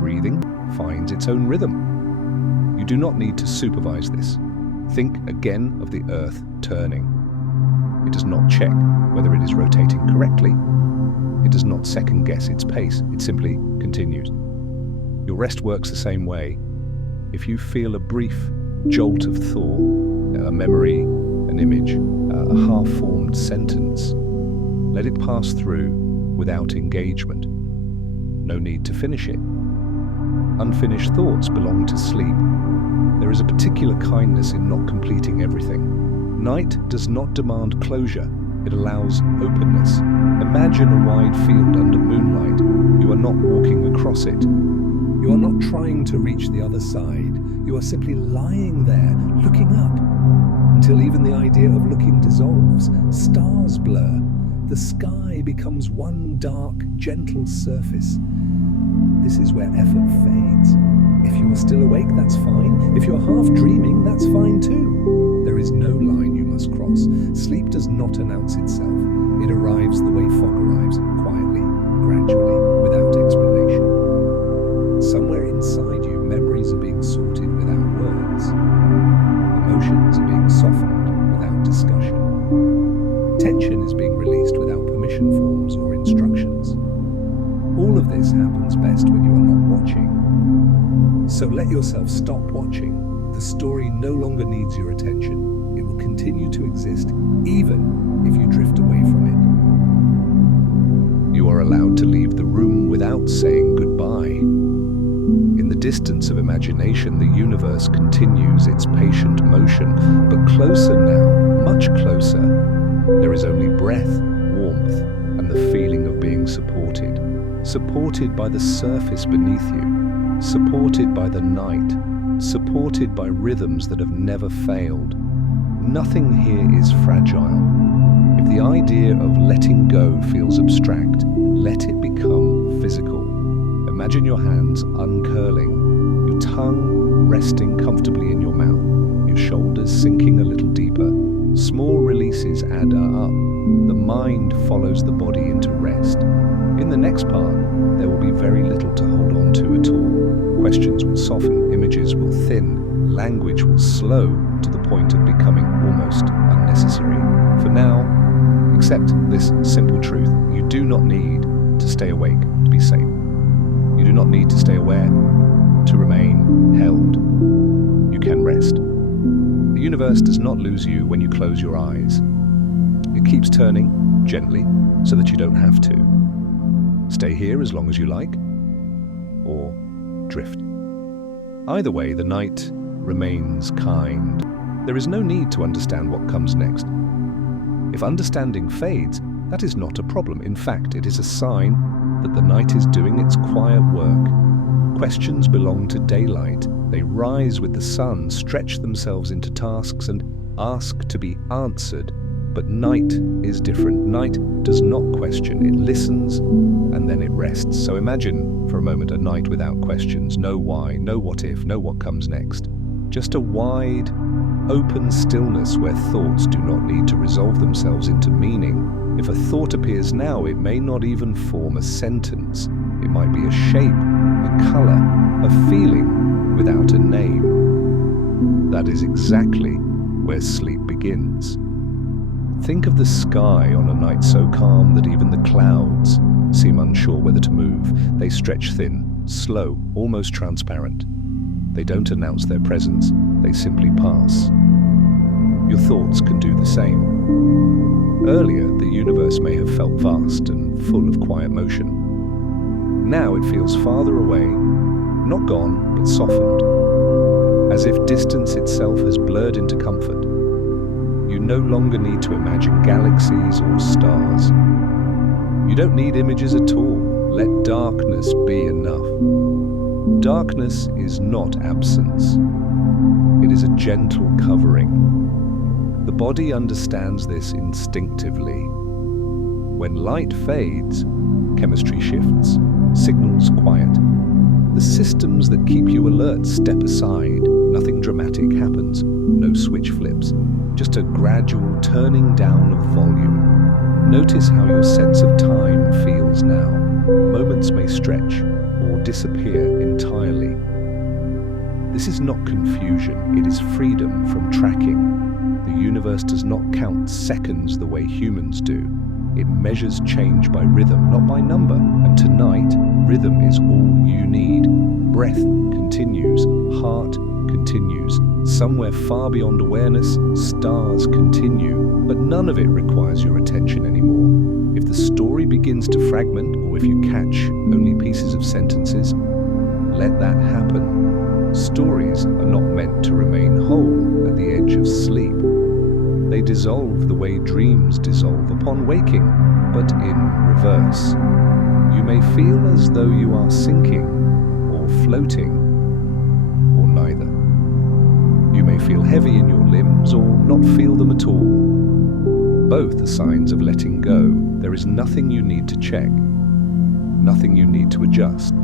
Breathing finds its own rhythm. You do not need to supervise this. Think again of the Earth turning. It does not check whether it is rotating correctly. It does not second-guess its pace. It simply continues. Your rest works the same way. If you feel a brief jolt of thought, a memory, an image, a half-formed sentence, let it pass through without engagement. No need to finish it. Unfinished thoughts belong to sleep. There is a particular kindness in not completing everything. Night does not demand closure. It allows openness. Imagine a wide field under moonlight. You are not walking across it. You are not trying to reach the other side. You are simply lying there, looking up, until even the idea of looking dissolves. Stars blur. The sky becomes one dark, gentle surface. This is where effort fades. If you are still awake, that's fine. If you're half dreaming, that's fine too. There is no line you must cross. Sleep does not announce itself. It arrives the way fog arrives, quietly, gradually, without explanation. Somewhere inside you, memories are being sorted without words. Emotions are being softened without discussion. Tension is being released without permission forms or instructions. All of this happens best when you are not watching. So let yourself stop watching. The story no longer needs your attention. It will continue to exist even if you drift away from it. You are allowed to leave the room without saying goodbye. In the distance of imagination, the universe continues its patient motion, but closer now, much closer. There is only breath, warmth, and the feeling of being supported. Supported by the surface beneath you, supported by the night, supported by rhythms that have never failed. Nothing here is fragile. If the idea of letting go feels abstract, let it become physical. Imagine your hands uncurling, your tongue resting comfortably in your mouth, your shoulders sinking a little deeper. Small releases add up. The mind follows the body into rest. In the next part, there will be very little to hold on to at all. Questions will soften, images will thin, language will slow to the point of becoming almost unnecessary. For now, accept this simple truth. You do not need to stay awake to be safe. You do not need to stay aware to remain held. You can rest. The universe does not lose you when you close your eyes. It keeps turning gently so that you don't have to. Stay here as long as you like, or drift. Either way, the night remains kind. There is no need to understand what comes next. If understanding fades, that is not a problem. In fact, it is a sign that the night is doing its quiet work. Questions belong to daylight. They rise with the sun, stretch themselves into tasks, and ask to be answered. But night is different. Night does not question. It listens, and then it rests. So imagine for a moment a night without questions. No why, no what if, no what comes next. Just a wide, open stillness where thoughts do not need to resolve themselves into meaning. If a thought appears now, it may not even form a sentence. It might be a shape, a color, a feeling without a name. That That is exactly where sleep begins. Think of the sky on a night so calm that even the clouds seem unsure whether to move. They stretch thin, slow, almost transparent. They don't announce their presence, they simply pass. Your thoughts can do the same. Earlier, the universe may have felt vast and full of quiet motion. Now it feels farther away, not gone, but softened, as if distance itself has blurred into comfort. You no longer need to imagine galaxies or stars. You don't need images at all. Let darkness be enough. Darkness is not absence. It is a gentle covering. The body understands this instinctively. When light fades, chemistry shifts, signals quiet. The systems that keep you alert step aside. Nothing dramatic happens, no switch flips, just a gradual turning down of volume. Notice how your sense of time feels now. Moments may stretch or disappear entirely. This is not confusion, it is freedom from tracking. The universe does not count seconds the way humans do. It measures change by rhythm, not by number. And tonight, rhythm is all you need. Breath continues, heart continues. Somewhere far beyond awareness, stars continue, but none of it requires your attention anymore. If the story begins to fragment, or if you catch only pieces of sentences, let that happen. Stories are not meant to remain whole at the edge of sleep. They dissolve the way dreams dissolve upon waking, but in reverse. You may feel as though you are sinking, or floating, or neither. You may feel heavy in your limbs or not feel them at all. Both are signs of letting go. There is nothing you need to check, nothing you need to adjust.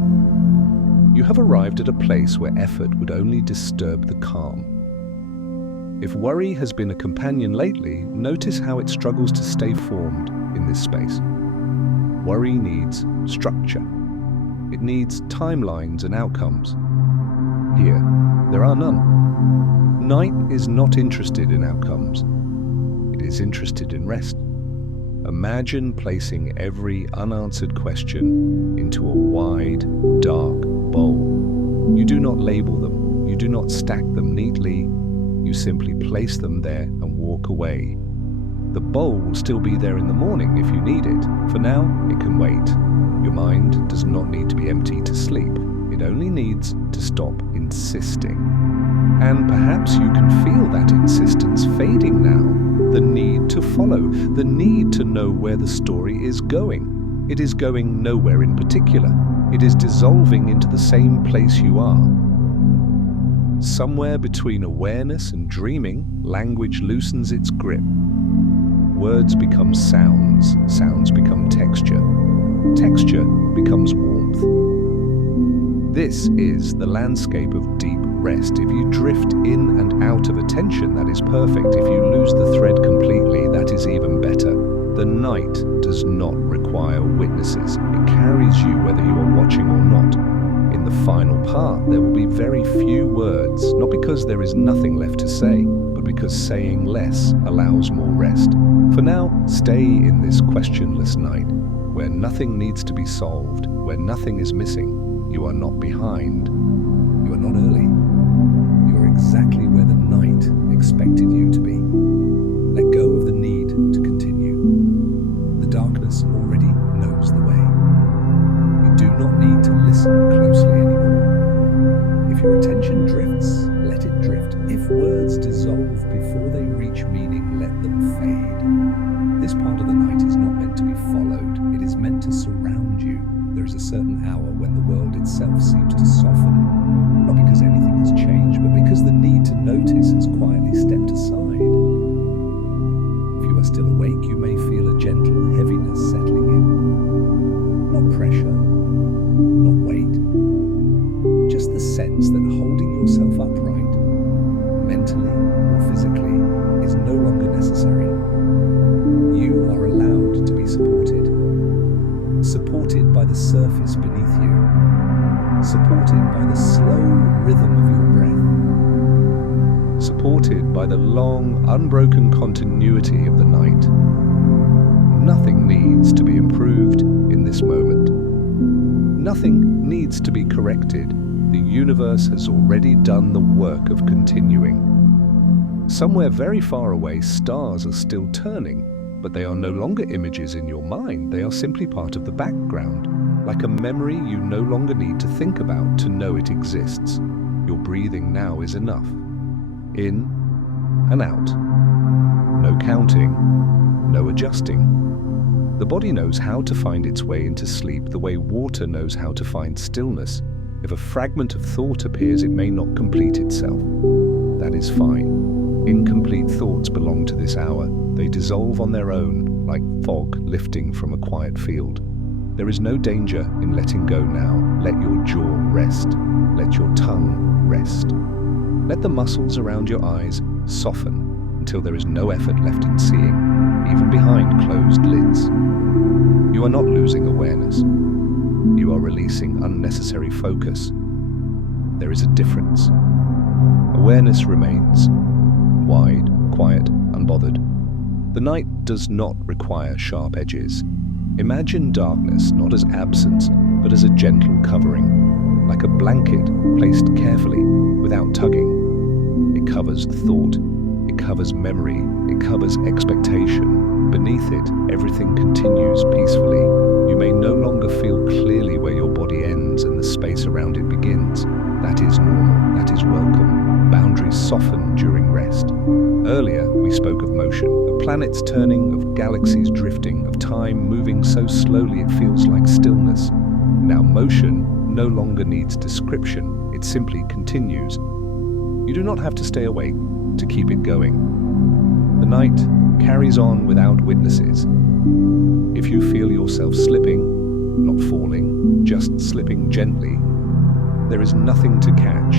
You have arrived at a place where effort would only disturb the calm. If worry has been a companion lately, notice how it struggles to stay formed in this space. Worry needs structure. It needs timelines and outcomes. Here, there are none. Night is not interested in outcomes. It is interested in rest. Imagine placing every unanswered question into a wide, dark bowl. You do not label them. You do not stack them neatly. You simply place them there and walk away. The bowl will still be there in the morning if you need it. For now, it can wait. Your mind does not need to be empty to sleep. It only needs to stop insisting. And perhaps you can feel that insistence fading now. The need to follow, the need to know where the story is going. It is going nowhere in particular. It is dissolving into the same place you are. Somewhere between awareness and dreaming, language loosens its grip. Words become sounds, sounds become texture, texture becomes warmth. This is the landscape of deep rest. If you drift in and out of attention, that is perfect. If you lose the thread completely, that is even better. The night does not require witnesses. It carries you whether you are watching or not. In the final part, there will be very few words, not because there is nothing left to say, but because saying less allows more rest. For now, stay in this questionless night, where nothing needs to be solved, where nothing is missing. You are not behind. You are not early. You are exactly where the night expected you to be. Let go of the need to continue. The darkness already knows the way. You do not need to listen closely anymore. If your attention drifts, let it drift. If words dissolve before they reach meaning, let them fade. This part of the night is not meant to be followed. It is meant to surround you. There is a certain hour when the world itself seems to soften, not because anything has changed, but because the need to notice has quietly stepped aside. If you are still awake, you may feel a gentle heaviness settling in. Not pressure, not weight, just the sense that holding yourself upright, mentally or physically, is no longer necessary. You are allowed to be supported. Supported by the surface beneath you, supported by the slow rhythm of your breath, supported by the long, unbroken continuity of the night. Nothing needs to be improved in this moment. Nothing needs to be corrected. The universe has already done the work of continuing. Somewhere very far away, stars are still turning, but they are no longer images in your mind. They are simply part of the background, like a memory you no longer need to think about to know it exists. Your breathing now is enough. In and out. No counting, no adjusting. The body knows how to find its way into sleep the way water knows how to find stillness. If a fragment of thought appears, it may not complete itself. That is fine. Incomplete thoughts belong to this hour. They dissolve on their own, like fog lifting from a quiet field. There is no danger in letting go now. Let your jaw rest. Let your tongue rest. Let the muscles around your eyes soften until there is no effort left in seeing, even behind closed lids. You are not losing awareness. You are releasing unnecessary focus. There is a difference. Awareness remains. Wide, quiet, unbothered. The night does not require sharp edges. Imagine darkness not as absence, but as a gentle covering, like a blanket placed carefully, without tugging. It covers thought, it covers memory, it covers expectation. Beneath it, everything continues peacefully. You may no longer feel clearly where your body ends and the space around it begins. That is normal, that is welcome. Boundaries soften during rest. Earlier, we spoke of motion, of planets turning, of galaxies drifting, of time moving so slowly it feels like stillness. Now motion no longer needs description, it simply continues. You do not have to stay awake to keep it going. The night carries on without witnesses. If you feel yourself slipping, not falling, just slipping gently, there is nothing to catch.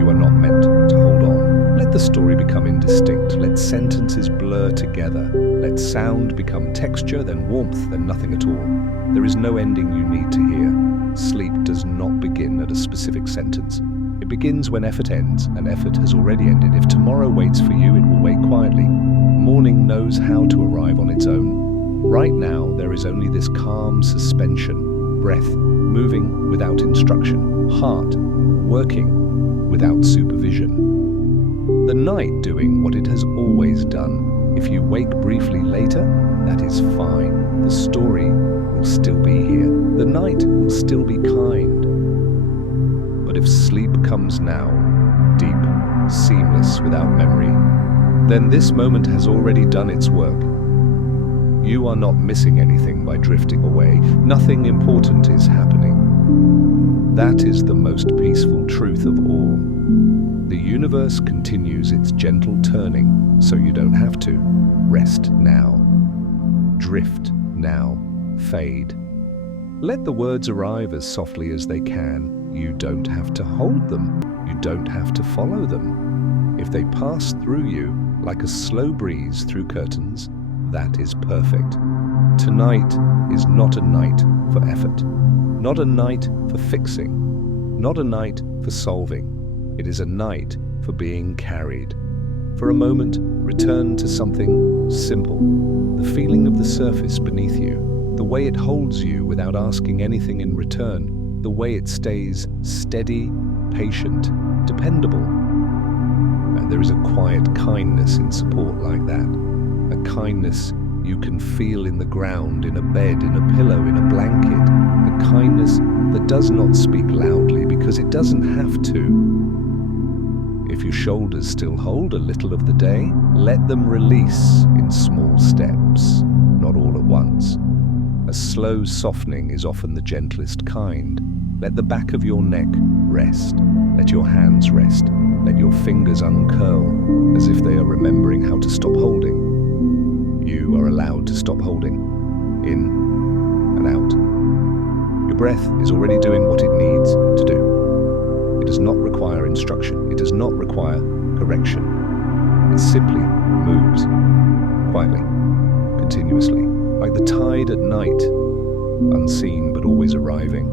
You are not meant to hold on. Let the story become indistinct. Let sentences blur together. Let sound become texture, then warmth, then nothing at all. There is no ending you need to hear. Sleep does not begin at a specific sentence. It begins when effort ends, and effort has already ended. If tomorrow waits for you, it will wait quietly. Morning knows how to arrive on its own. Right now, there is only this calm suspension, breath moving without instruction, heart working without supervision. The night doing what it has always done. If you wake briefly later, that is fine. The story will still be here. The night will still be kind. But if sleep comes now, deep, seamless, without memory, then this moment has already done its work. You are not missing anything by drifting away. Nothing important is happening. That is the most peaceful truth of all. The universe continues its gentle turning, so you don't have to. Rest now. Drift now. Fade. Let the words arrive as softly as they can. You don't have to hold them. You don't have to follow them. If they pass through you like a slow breeze through curtains, that is perfect. Tonight is not a night for effort. Not a night for fixing, not a night for solving. It is a night for being carried. For a moment, return to something simple. The feeling of the surface beneath you, the way it holds you without asking anything in return, the way it stays steady, patient, dependable. And there is a quiet kindness in support like that. A kindness you can feel in the ground, in a bed, in a pillow, in a blanket. A kindness that does not speak loudly because it doesn't have to. If your shoulders still hold a little of the day, let them release in small steps, not all at once. A slow softening is often the gentlest kind. Let the back of your neck rest. Let your hands rest. Let your fingers uncurl as if they are remembering how to stop holding. You are allowed to stop holding. In and out. Your breath is already doing what it needs to do. It does not require instruction. It does not require correction. It simply moves quietly, continuously, like the tide at night, unseen but always arriving.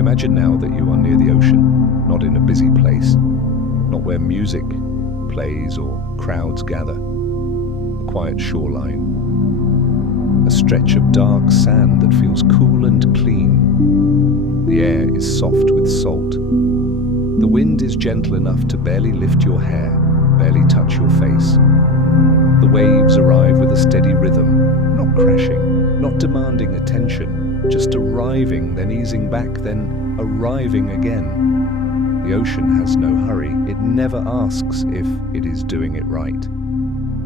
Imagine now that you are near the ocean, not in a busy place, not where music plays or crowds gather. A quiet shoreline, a stretch of dark sand that feels cool and clean. The air is soft with salt. The wind is gentle enough to barely lift your hair, barely touch your face. The waves arrive with a steady rhythm, not crashing, not demanding attention, just arriving, then easing back, then arriving again. The ocean has no hurry. It never asks if it is doing it right.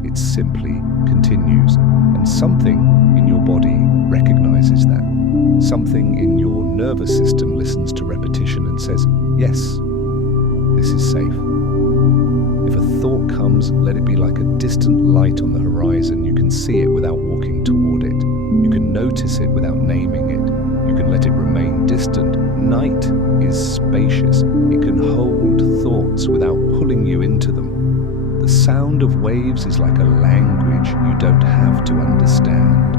It simply continues, and something in your body recognizes that. Something in your nervous system listens to repetition and says, yes, this is safe. If a thought comes, let it be like a distant light on the horizon. You can see it without walking toward it. You can notice it without naming it. You can let it remain distant. Night is spacious. It can hold thoughts without pulling you into them. The sound of waves is like a language you don't have to understand.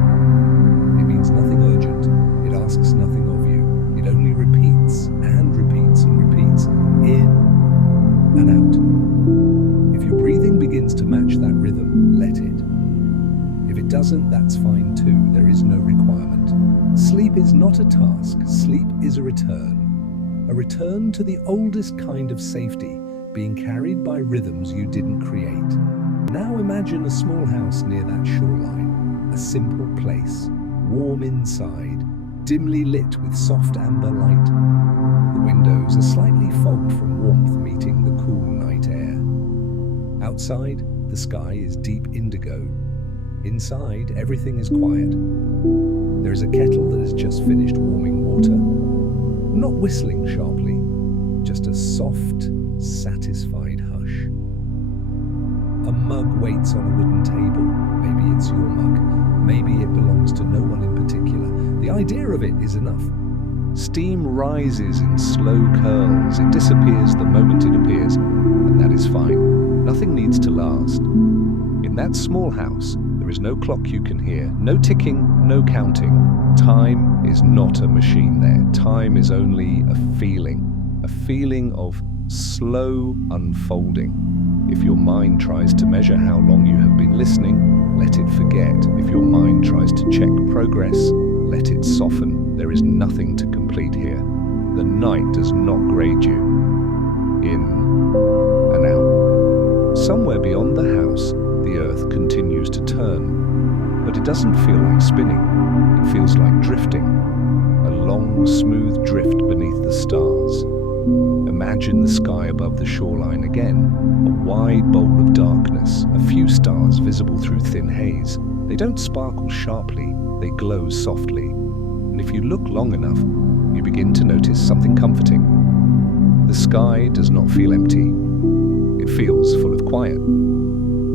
It means nothing urgent. It asks nothing of you. It only repeats and repeats and repeats, in and out. If your breathing begins to match that rhythm, let it. If it doesn't, that's fine too. There is no requirement. Sleep is not a task. Sleep is a return to the oldest kind of safety, being carried by rhythms you didn't create. Now imagine a small house near that shoreline, a simple place, warm inside, dimly lit with soft amber light. The windows are slightly fogged from warmth meeting the cool night air. Outside, the sky is deep indigo. Inside, everything is quiet. There is a kettle that has just finished warming water, not whistling sharply, just a soft, satisfied hush. A mug waits on a wooden table. Maybe it's your mug. Maybe it belongs to no one in particular. The idea of it is enough. Steam rises in slow curls. It disappears the moment it appears, and that is fine. Nothing needs to last. In that small house, there is no clock you can hear, no ticking, no counting. Time is not a machine there. Time is only a feeling of slow unfolding. If your mind tries to measure how long you have been listening, let it forget. If your mind tries to check progress, let it soften. There is nothing to complete here. The night does not grade you. In and out. Somewhere beyond the house, the earth continues to turn, but it doesn't feel like spinning. It feels like drifting, a long, smooth drift beneath the stars. Imagine the sky above the shoreline again, a wide bowl of darkness, a few stars visible through thin haze. They don't sparkle sharply, they glow softly. And if you look long enough, you begin to notice something comforting. The sky does not feel empty. It feels full of quiet.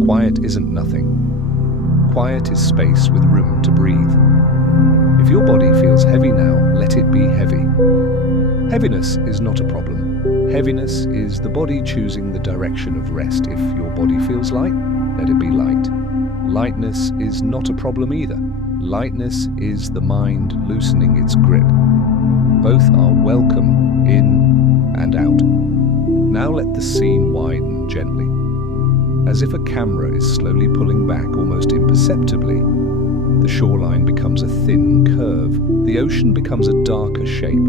Quiet isn't nothing. Quiet is space with room to breathe. If your body feels heavy now, let it be heavy. Heaviness is not a problem. Heaviness is the body choosing the direction of rest. If your body feels light, let it be light. Lightness is not a problem either. Lightness is the mind loosening its grip. Both are welcome in and out. Now let the scene widen gently. As if a camera is slowly pulling back almost imperceptibly, the shoreline becomes a thin curve. The ocean becomes a darker shape.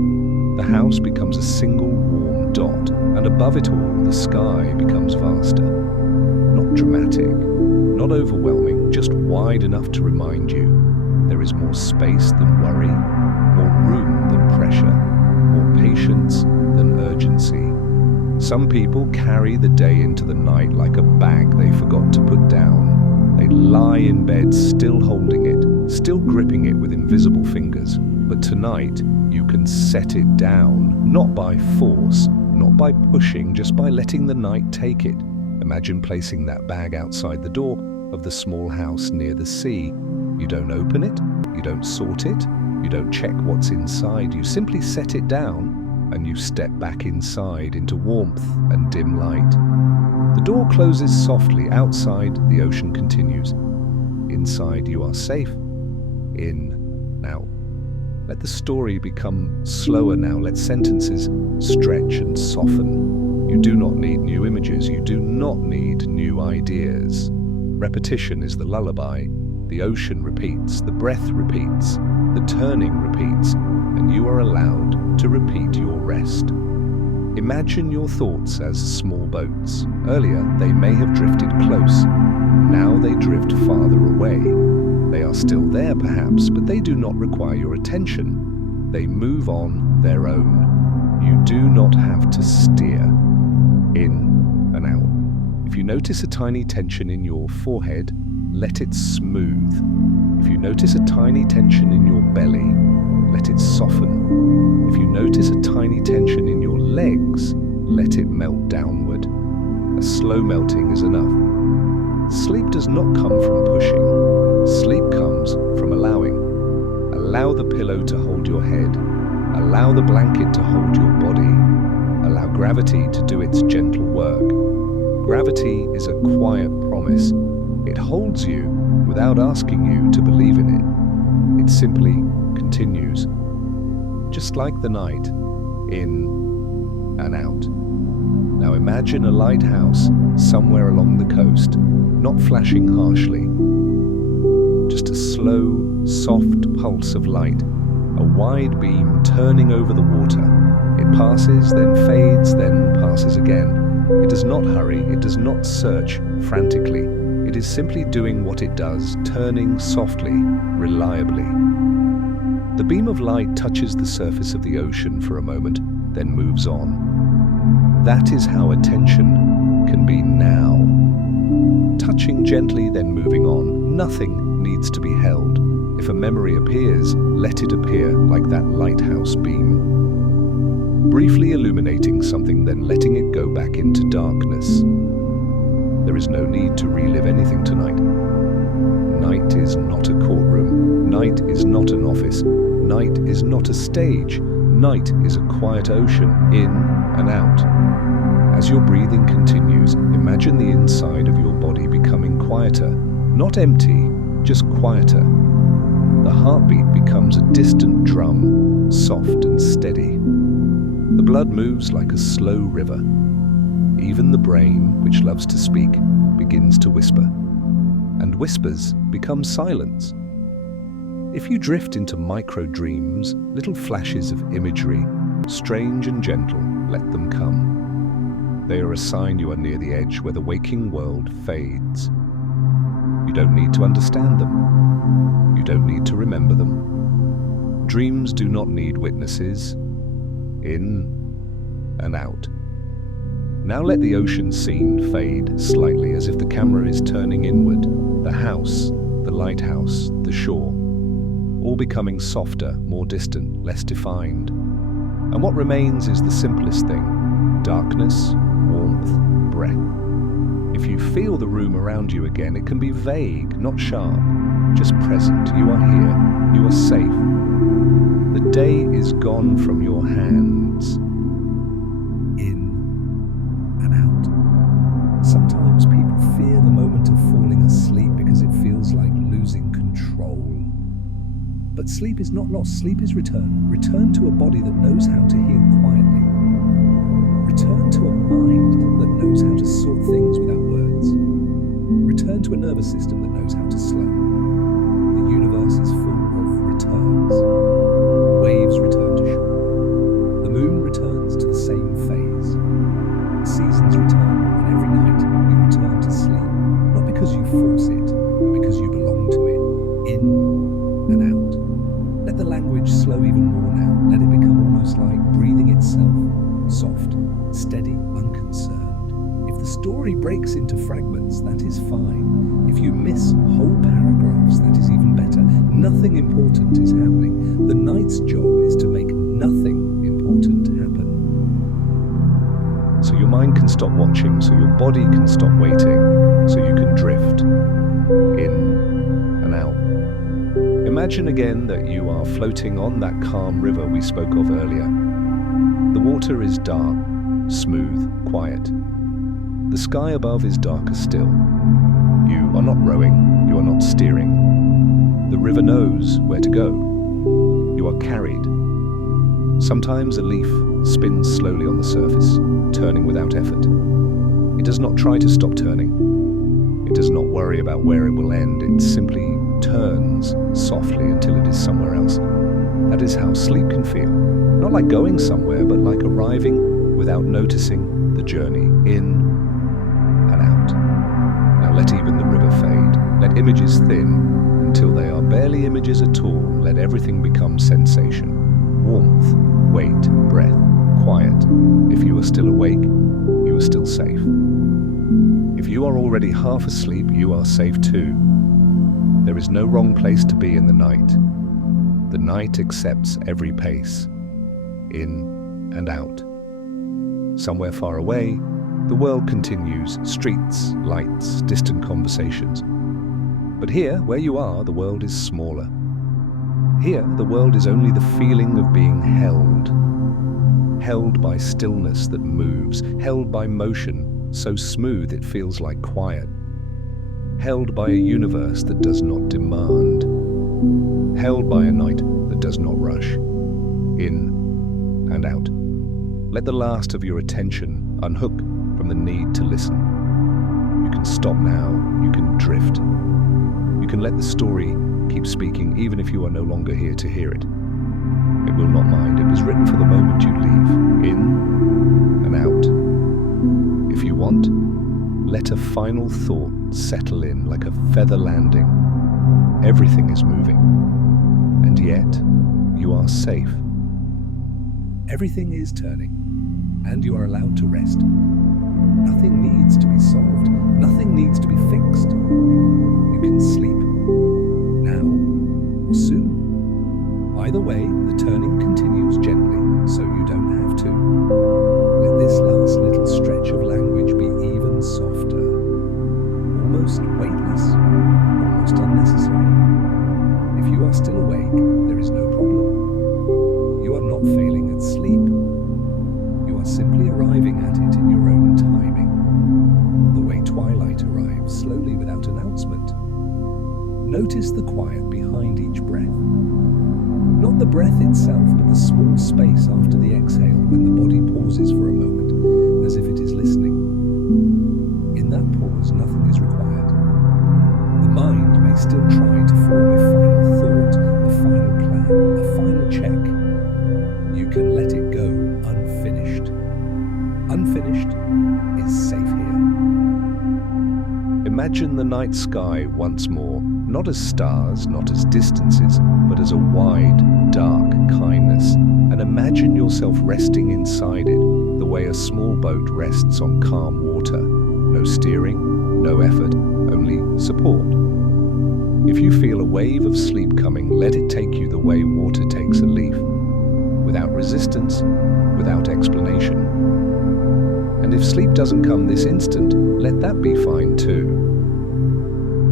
The house becomes a single warm dot, and above it all, the sky becomes vaster. Not dramatic, not overwhelming, just wide enough to remind you there is more space than worry, more room than pressure, more patience than urgency. Some people carry the day into the night like a bag they forgot to put down. They lie in bed still holding it, still gripping it with invisible fingers. But tonight, you can set it down, not by force, not by pushing, just by letting the night take it. Imagine placing that bag outside the door of the small house near the sea. You don't open it, you don't sort it, you don't check what's inside, you simply set it down and you step back inside into warmth and dim light. The door closes softly. Outside, the ocean continues. Inside, you are safe. In, out. Let the story become slower now. Let sentences stretch and soften. You You do not need new images. You do not need new ideas. Repetition is the lullaby. The ocean repeats, the breath repeats, the turning repeats, and you are allowed to repeat your rest. Imagine your thoughts as small boats. Earlier, they may have drifted close. Now they drift farther away. They are still there perhaps, but they do not require your attention. They move on their own. You do not have to steer in and out. If you notice a tiny tension in your forehead, let it smooth. If you notice a tiny tension in your belly, let it soften. If you notice a tiny tension in your legs, let it melt downward. A slow melting is enough. Sleep does not come from pushing. Sleep comes from allowing. Allow the pillow to hold your head. Allow the blanket to hold your body. Allow gravity to do its gentle work. Gravity is a quiet promise. It holds you without asking you to believe in it. It simply continues. Just like the night, in and out. Now imagine a lighthouse somewhere along the coast, not flashing harshly. Just a slow, soft pulse of light, a wide beam turning over the water. It passes, then fades, then passes again. It does not hurry, it does not search frantically. It is simply doing what it does, turning softly, reliably. The beam of light touches the surface of the ocean for a moment, then moves on. That is how attention can be now. Touching gently, then moving on. Nothing needs to be held. If a memory appears, let it appear like that lighthouse beam. Briefly illuminating something, then letting it go back into darkness. There is no need to relive anything tonight. Night is not a courtroom. Night is not an office. Night is not a stage. Night is a quiet ocean, in and out. As your breathing continues, imagine the inside of your body becoming quieter. Not empty, just quieter. The heartbeat becomes a distant drum, soft and steady. The blood moves like a slow river. Even the brain, which loves to speak, begins to whisper. And whispers become silence. If you drift into micro-dreams, little flashes of imagery, strange and gentle, let them come. They are a sign you are near the edge where the waking world fades. You don't need to understand them. You don't need to remember them. Dreams do not need witnesses. In and out. Now let the ocean scene fade slightly as if the camera is turning inward. The house, the lighthouse, the shore, all becoming softer, more distant, less defined. And what remains is the simplest thing: darkness, warmth, breath. If you feel the room around you again, it can be vague, not sharp, just present. You are here, you are safe. The day is gone from your hands. In and out. Sometimes people fear the moment of falling asleep because it feels like losing control. But sleep is not lost, sleep is return. Return to a body that knows how to heal quietly. Return to a mind that knows how to sort things without words. Return to a nervous system that knows how to slow. The universe is full of returns. Waves return to shore. The moon returns to the same phase. The seasons return, and every night you return to sleep. Not because you force it, but because you belong to it. In and out. Let the language slow even more now. Let it become almost like breathing itself. Soft, steady, unconcerned. If the story breaks into fragments, that is fine. If you miss whole paragraphs, that is even better. Nothing important is happening. The night's job is to make nothing important happen. So your mind can stop watching, so your body can stop waiting, so you can drift in and out. Imagine again that you are floating on that calm river we spoke of earlier. The water is dark, smooth, quiet. The sky above is darker still. You are not rowing, you are not steering. The river knows where to go. You are carried. Sometimes a leaf spins slowly on the surface, turning without effort. It does not try to stop turning. It does not worry about where it will end. It simply turns softly until it is somewhere else. That is how sleep can feel. Not like going somewhere, but like arriving without noticing the journey, in and out. Now let even the river fade. Let images thin until they are barely images at all. Let everything become sensation. Warmth, weight, breath, quiet. If you are still awake, you are still safe. If you are already half asleep, you are safe too. There is no wrong place to be in the night. The night accepts every pace, in and out. Somewhere far away, the world continues, streets, lights, distant conversations. But here, where you are, the world is smaller. Here, the world is only the feeling of being held by stillness that moves, held by motion so smooth it feels like quiet, held by a universe that does not demand, held by a night that does not rush, in and out. Let the last of your attention unhook from the need to listen. You can stop now, you can drift. You can let the story keep speaking even if you are no longer here to hear it. It will not mind. It was written for the moment you leave, in and out. If you want, let a final thought settle in like a feather landing. Everything is moving, and yet you are safe. Everything is turning, and you are allowed to rest. Nothing needs to be solved. Nothing needs to be fixed. You can sleep, now or soon. Either way, the turning continues gently, so you don't have to. Let this last little stretch of language be even softer, almost weightless, almost unnecessary. If you are still awake, there is no problem. You are not failing at sleep. You are simply arriving at it in your own timing, the way twilight arrives slowly without announcement. Notice the quiet behind each breath. Not the breath itself, but the small space after the exhale when the body pauses for a moment, as if it is listening. In that pause, nothing is required. The mind may still try to form a final thought, a final plan, a final check. You can let it go unfinished. Unfinished is safe here. Imagine the night sky once more, not as stars, not as distances, but as a wide, dark kindness, and imagine yourself resting inside it, the way a small boat rests on calm water. No steering, no effort, only support. If you feel a wave of sleep coming, let it take you the way water takes a leaf, without resistance, without explanation. And if sleep doesn't come this instant, let that be fine too.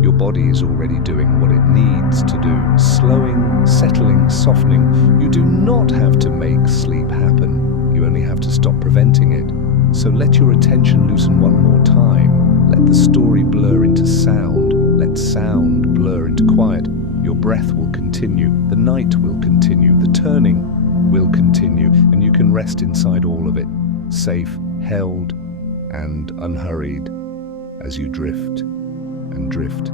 Your body is already doing what it needs to do, slowing, settling, softening. You do not have to make sleep happen. You only have to stop preventing it. So let your attention loosen one more time. Let the story blur into sound. Let sound blur into quiet. Your breath will continue. The night will continue. The turning will continue. And you can rest inside all of it, safe, held, and unhurried as you drift and drift.